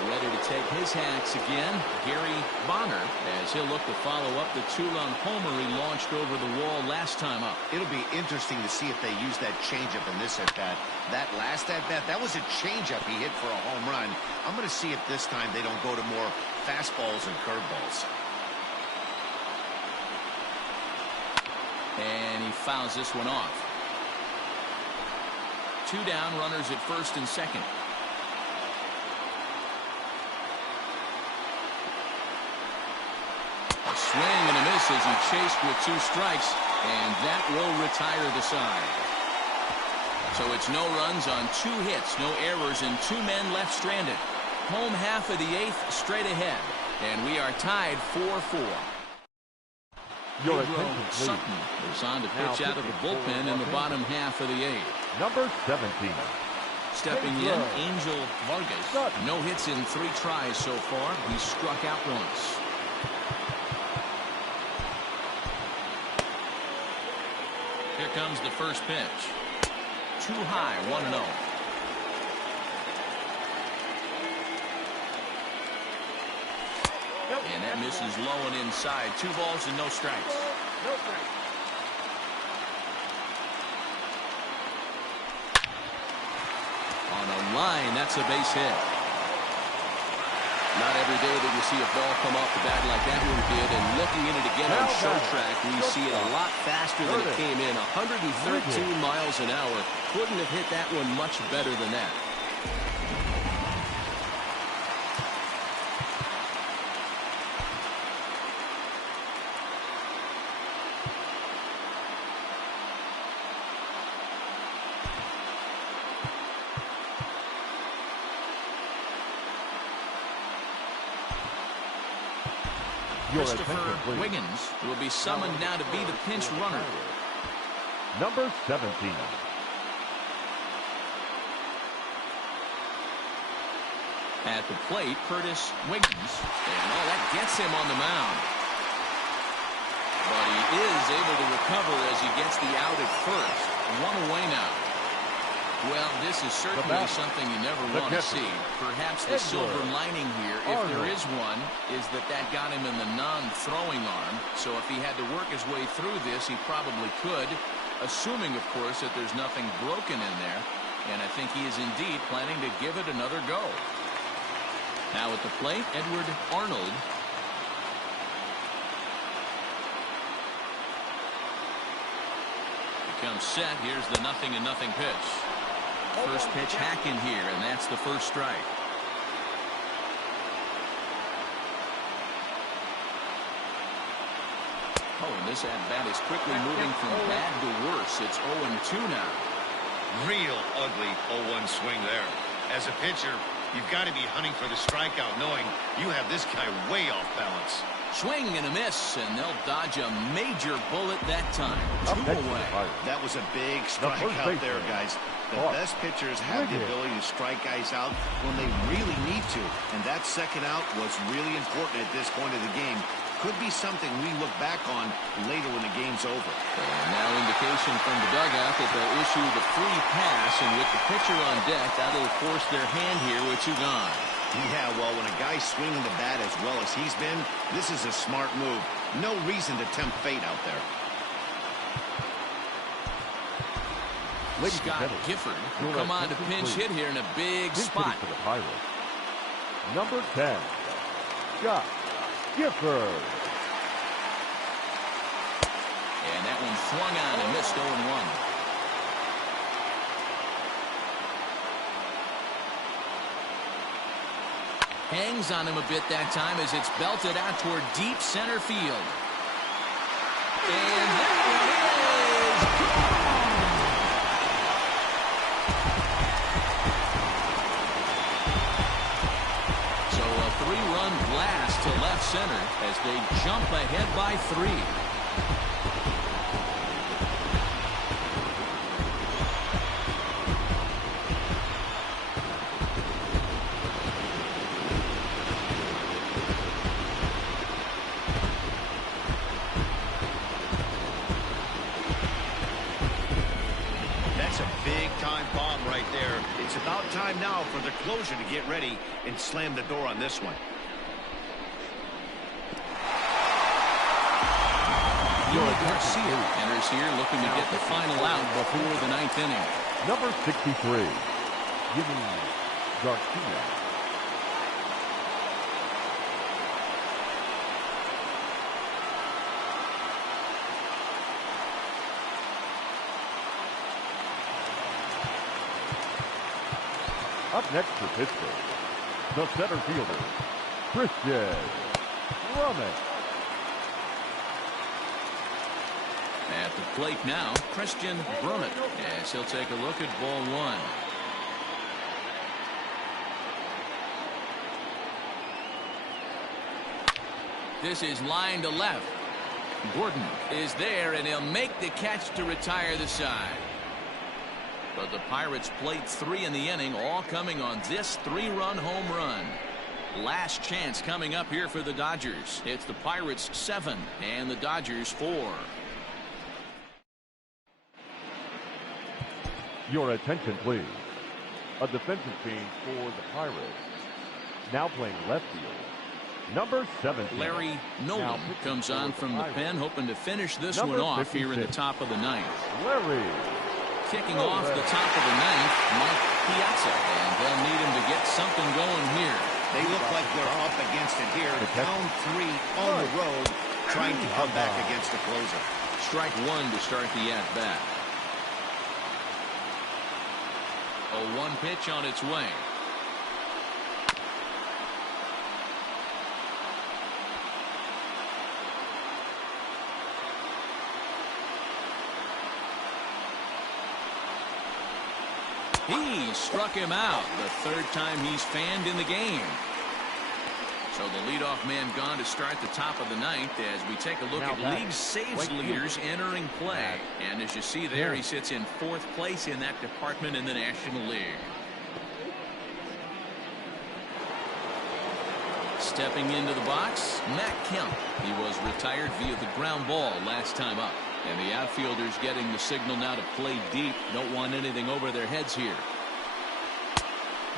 Ready to take his hacks again, Gary Bonner, as he'll look to follow up the 2-run homer he launched over the wall last time up. It'll be interesting to see if they use that changeup in this at-bat. That last at-bat, that was a changeup he hit for a home run. I'm going to see if this time they don't go to more fastballs and curveballs. And he fouls this one off. 2 down, runners at first and second. A swing and a miss as he chased with 2 strikes, and that will retire the side. So it's no runs on 2 hits, no errors, and 2 men left stranded. Home half of the 8th straight ahead, and we are tied 4-4. Your Pedro attention, please. Sutton is on to pitch out of the bullpen in the bottom half of the 8th. Number 17. Stepping in, Angel Vargas. No hits in 3 tries so far. He's struck out once. Here comes the first pitch. Too high, 1-0. And that misses low and inside. 2 balls and no strikes. No strikes. On a line, that's a base hit. Not every day that you see a ball come off the bat like that one did, and looking at it again on show track, we see it a lot faster than it came in. 113 miles an hour. Couldn't have hit that one much better than that. Your Christopher attention, please. Wiggins will be summoned now to be the pinch runner. Number 17. At the plate, Curtis Wiggins. And that gets him on the mound. But he is able to recover as he gets the out at first. One away now. Well, this is certainly something you never want to see. Perhaps the silver lining here, if there is one, is that got him in the non-throwing arm. So if he had to work his way through this, he probably could, assuming, of course, that there's nothing broken in there. And I think he is indeed planning to give it another go. Now at the plate, Edward Arnold. Becomes set. Here's the 0-0 pitch. First pitch hack in here, and that's the first strike. Oh, and this at-bat is quickly moving from bad to worse. It's 0-2 now. Real ugly 0-1 swing there. As a pitcher, you've got to be hunting for the strikeout, knowing you have this guy way off balance. Swing and a miss, and they'll dodge a major bullet that time. 2 away. That was a big strikeout there, guys. The best pitchers have the ability to strike guys out when they really need to. And that second out was really important at this point of the game. Could be something we look back on later when the game's over. And now indication from the dugout that they'll issue the free pass, and with the pitcher on deck, that'll force their hand here with 2 gone. Yeah, well, when a guy's swinging the bat as well as he's been, this is a smart move. No reason to tempt fate out there. Scott Gifford will come on to pinch hit here in a big spot. For the Pirates. Number 10, Scott Gifford. And that one swung on and missed 0-1. Hangs on him a bit that time as it's belted out toward deep center field. And that one is gone! So a 3-run blast to left center as they jump ahead by 3. It's about time now for the closer to get ready and slam the door on this one. Yuli Garcia enters here looking to get the final out before the 9th inning. Number 63, Yuli Garcia. Up next for Pittsburgh, the center fielder, Christian Brummett. At the plate now, Christian Brummett, as he'll take a look at ball 1. This is line to left. Gordon is there, and he'll make the catch to retire the side. But the Pirates played 3 in the inning, all coming on this 3-run home run. Last chance coming up here for the Dodgers. It's the Pirates 7 and the Dodgers 4. Your attention, please. A defensive change for the Pirates. Now playing left field. Number 17. Larry Nolan comes on from the pen, hoping to finish this one off here in the top of the 9th. Larry. Kicking off the top of the 9th, Mike Piazza, and they'll need him to get something going here. They look like they're up against it here. Down 3 on the road, trying to come back against the closer. Strike 1 to start the at-bat. A 1 pitch on its way. He struck him out the 3rd time he's fanned in the game. So the leadoff man gone to start the top of the ninth as we take a look at league saves leaders entering play. And as you see there, he sits in 4th place in that department in the National League. Stepping into the box, Matt Kemp. He was retired via the ground ball last time up. And the outfielders getting the signal now to play deep. Don't want anything over their heads here.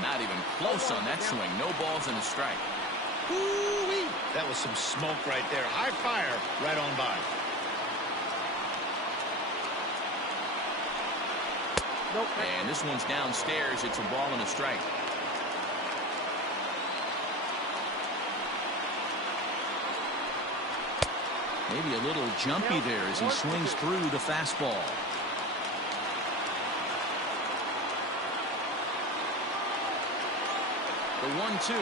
Not even close on that swing. No balls and a strike. Woo-wee. That was some smoke right there. High fire right on by. Nope. And this one's downstairs. It's a ball and a strike. Maybe a little jumpy there as he swings through the fastball. The 1-2.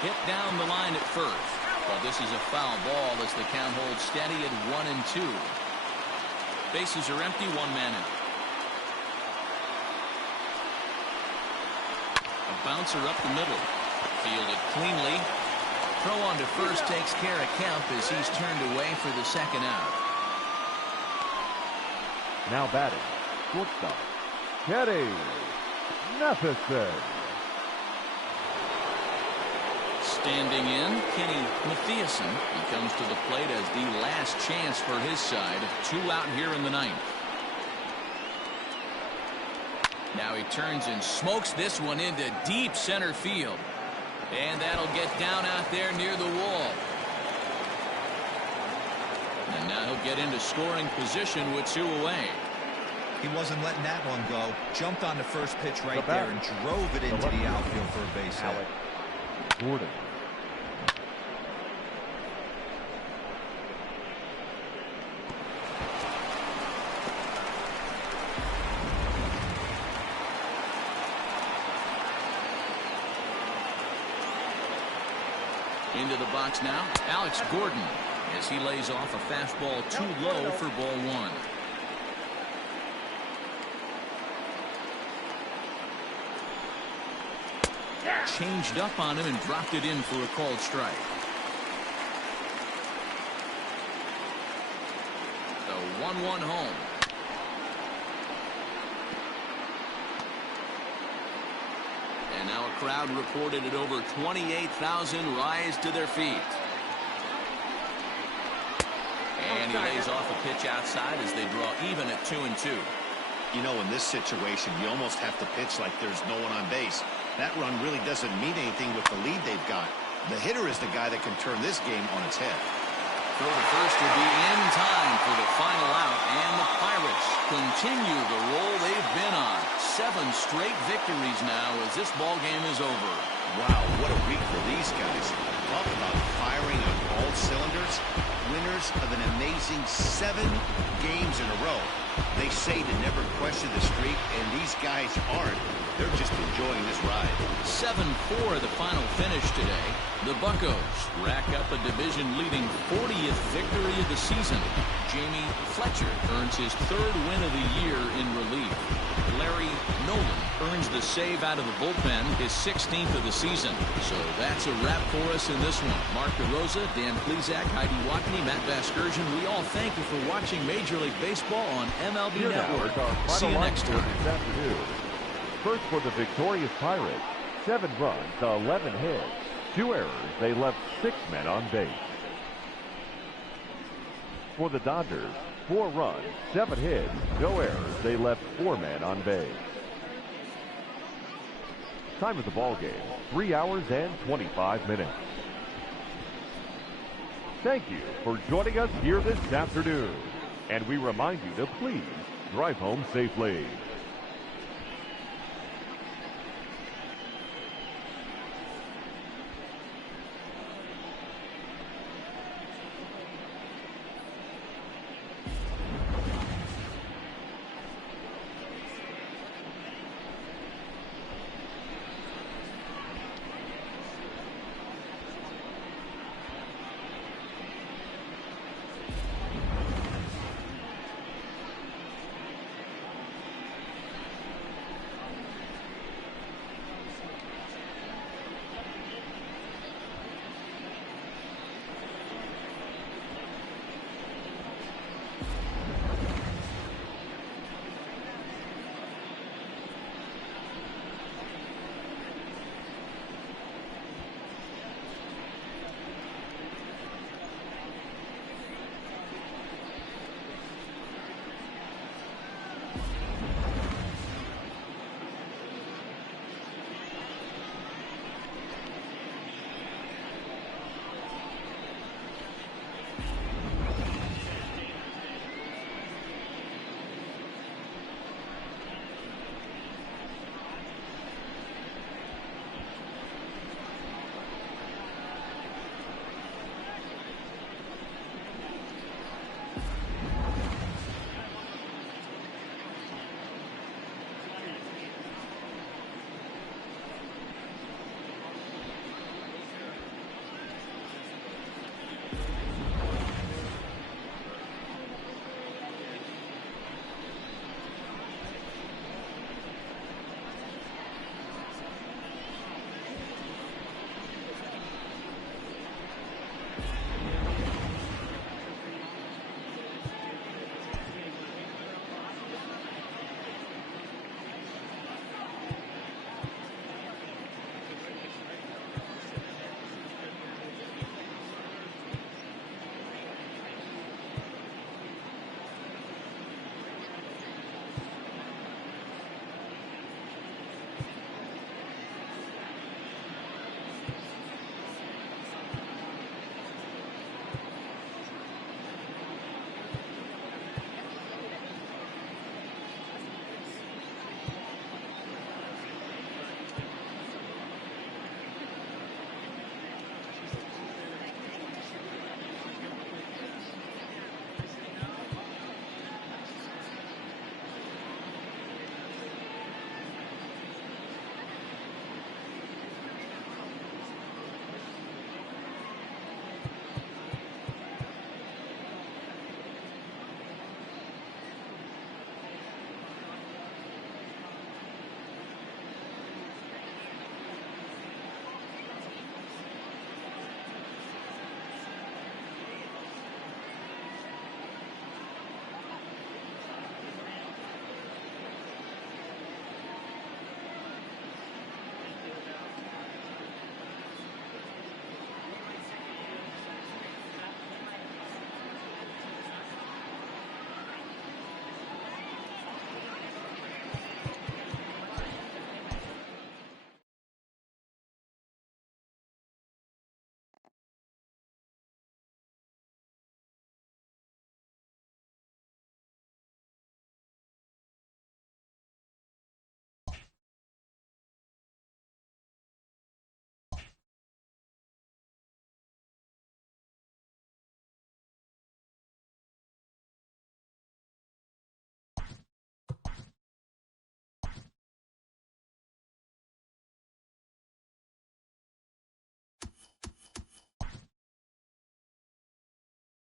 Hit down the line at first. But this is a foul ball as the count holds steady at 1-2. Bases are empty, 1 man out. A bouncer up the middle. Fielded cleanly. Throw on to first takes care of Kemp as he's turned away for the second out. Now batting, shortstop, Kenny Matheson. Standing in, Kenny Matheson. He comes to the plate as the last chance for his side. 2 out here in the ninth. Now he turns and smokes this one into deep center field. And that'll get down out there near the wall. And now he'll get into scoring position with 2 away. He wasn't letting that one go. Jumped on the first pitch right there and drove it into the outfield for a base hit. Gordon. Into the box now, Alex Gordon, as he lays off a fastball too low for ball 1. Changed up on him and dropped it in for a called strike. The 1-1 home. And now a crowd reported at over 28,000 rise to their feet. And he lays off a pitch outside as they draw even at 2-2. You know, in this situation, you almost have to pitch like there's no one on base. That run really doesn't mean anything with the lead they've got. The hitter is the guy that can turn this game on its head. Throw to first will be in time for the final out, and the Pirates continue the roll they've been on. 7 straight victories now as this ball game is over. Wow, what a week for these guys. Talk about firing on all cylinders. Winners of an amazing 7 games in a row. They say to never question the streak, and these guys aren't. They're just enjoying this ride. 7-4 the final finish today. The Buccos rack up a division-leading 40th victory of the season. Jamie Fletcher earns his 3rd win of the year in relief. Larry Nolan earns the save out of the bullpen, his 16th of the season. So that's a wrap for us in this one. Mark DeRosa, Dan Plesac, Heidi Watney, Matt Vasgersian, we all thank you for watching Major League Baseball on MLB Network. See you next time. This afternoon. First for the victorious Pirates, 7 runs, 11 hits, 2 errors. They left 6 men on base. For the Dodgers, 4 runs, 7 hits, no errors. They left 4 men on base. Time of the ball game, 3 hours and 25 minutes. Thank you for joining us here this afternoon. And we remind you to please drive home safely.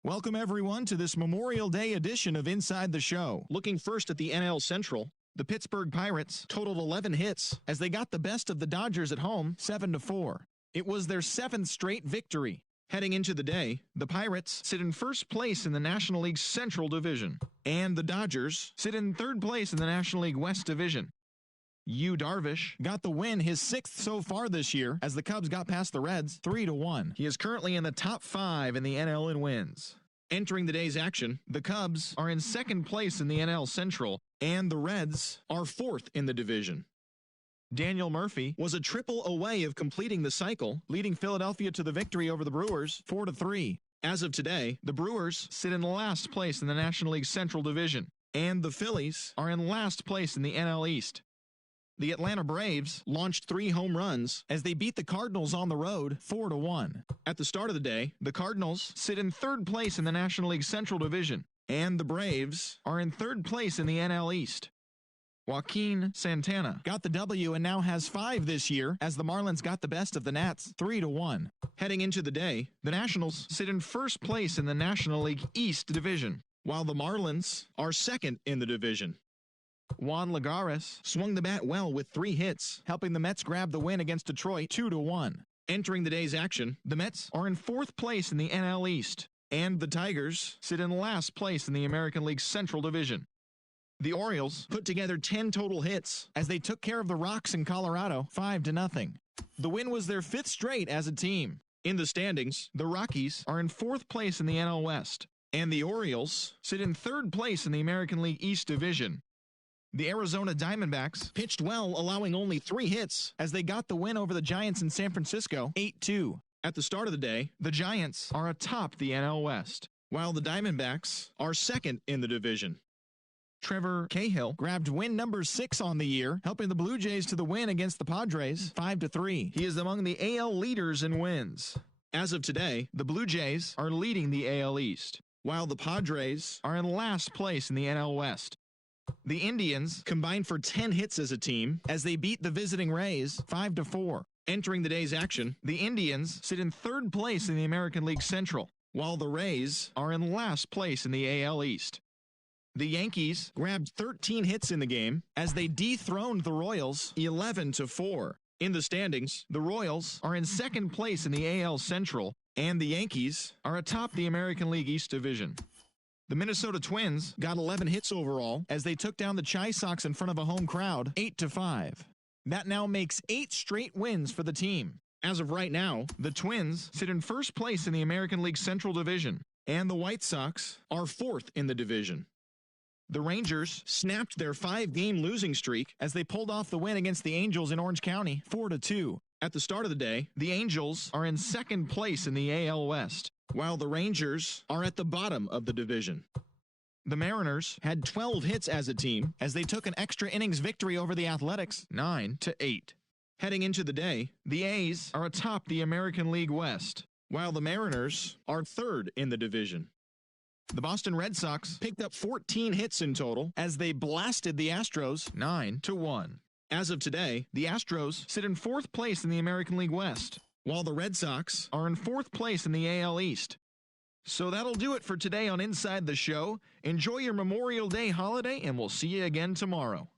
Welcome, everyone, to this Memorial Day edition of Inside the Show. Looking first at the NL Central, the Pittsburgh Pirates totaled 11 hits as they got the best of the Dodgers at home 7-4. It was their 7th straight victory. Heading into the day, the Pirates sit in first place in the National League Central Division, and the Dodgers sit in third place in the National League West Division. Yu Darvish got the win, his 6th so far this year, as the Cubs got past the Reds 3-1. He is currently in the top 5 in the NL in wins. Entering the day's action, the Cubs are in second place in the NL Central, and the Reds are 4th in the division. Daniel Murphy was a triple away of completing the cycle, leading Philadelphia to the victory over the Brewers 4-3. As of today, the Brewers sit in last place in the National League Central Division, and the Phillies are in last place in the NL East. The Atlanta Braves launched 3 home runs as they beat the Cardinals on the road 4-1. At the start of the day, the Cardinals sit in third place in the National League Central Division, and the Braves are in third place in the NL East. Joaquin Santana got the W and now has 5 this year as the Marlins got the best of the Nats 3-1. Heading into the day, the Nationals sit in first place in the National League East Division, while the Marlins are 2nd in the division. Juan Lagares swung the bat well with 3 hits, helping the Mets grab the win against Detroit 2-1. Entering the day's action, the Mets are in 4th place in the NL East, and the Tigers sit in last place in the American League Central Division. The Orioles put together 10 total hits as they took care of the Rocks in Colorado 5-0. The win was their 5th straight as a team. In the standings, the Rockies are in 4th place in the NL West, and the Orioles sit in 3rd place in the American League East Division. The Arizona Diamondbacks pitched well, allowing only 3 hits as they got the win over the Giants in San Francisco 8-2. At the start of the day, the Giants are atop the NL West, while the Diamondbacks are 2nd in the division. Trevor Cahill grabbed win number 6 on the year, helping the Blue Jays to the win against the Padres 5-3. He is among the AL leaders in wins. As of today, the Blue Jays are leading the AL East, while the Padres are in last place in the NL West. The Indians combined for 10 hits as a team as they beat the visiting Rays 5-4. Entering the day's action, the Indians sit in 3rd place in the American League Central, while the Rays are in last place in the AL East. The Yankees grabbed 13 hits in the game as they dethroned the Royals 11-4. In the standings, the Royals are in 2nd place in the AL Central, and the Yankees are atop the American League East Division. The Minnesota Twins got 11 hits overall as they took down the Chi Sox in front of a home crowd 8-5. That now makes 8 straight wins for the team. As of right now, the Twins sit in first place in the American League Central Division, and the White Sox are 4th in the division. The Rangers snapped their 5-game losing streak as they pulled off the win against the Angels in Orange County 4-2. At the start of the day, the Angels are in 2nd place in the AL West, while the Rangers are at the bottom of the division. The Mariners had 12 hits as a team as they took an extra innings victory over the Athletics 9-8. Heading into the day, the A's are atop the American League West, while the Mariners are 3rd in the division. The Boston Red Sox picked up 14 hits in total as they blasted the Astros 9-1. As of today, the Astros sit in 4th place in the American League West, while the Red Sox are in 4th place in the AL East. So that'll do it for today on Inside the Show. Enjoy your Memorial Day holiday, and we'll see you again tomorrow.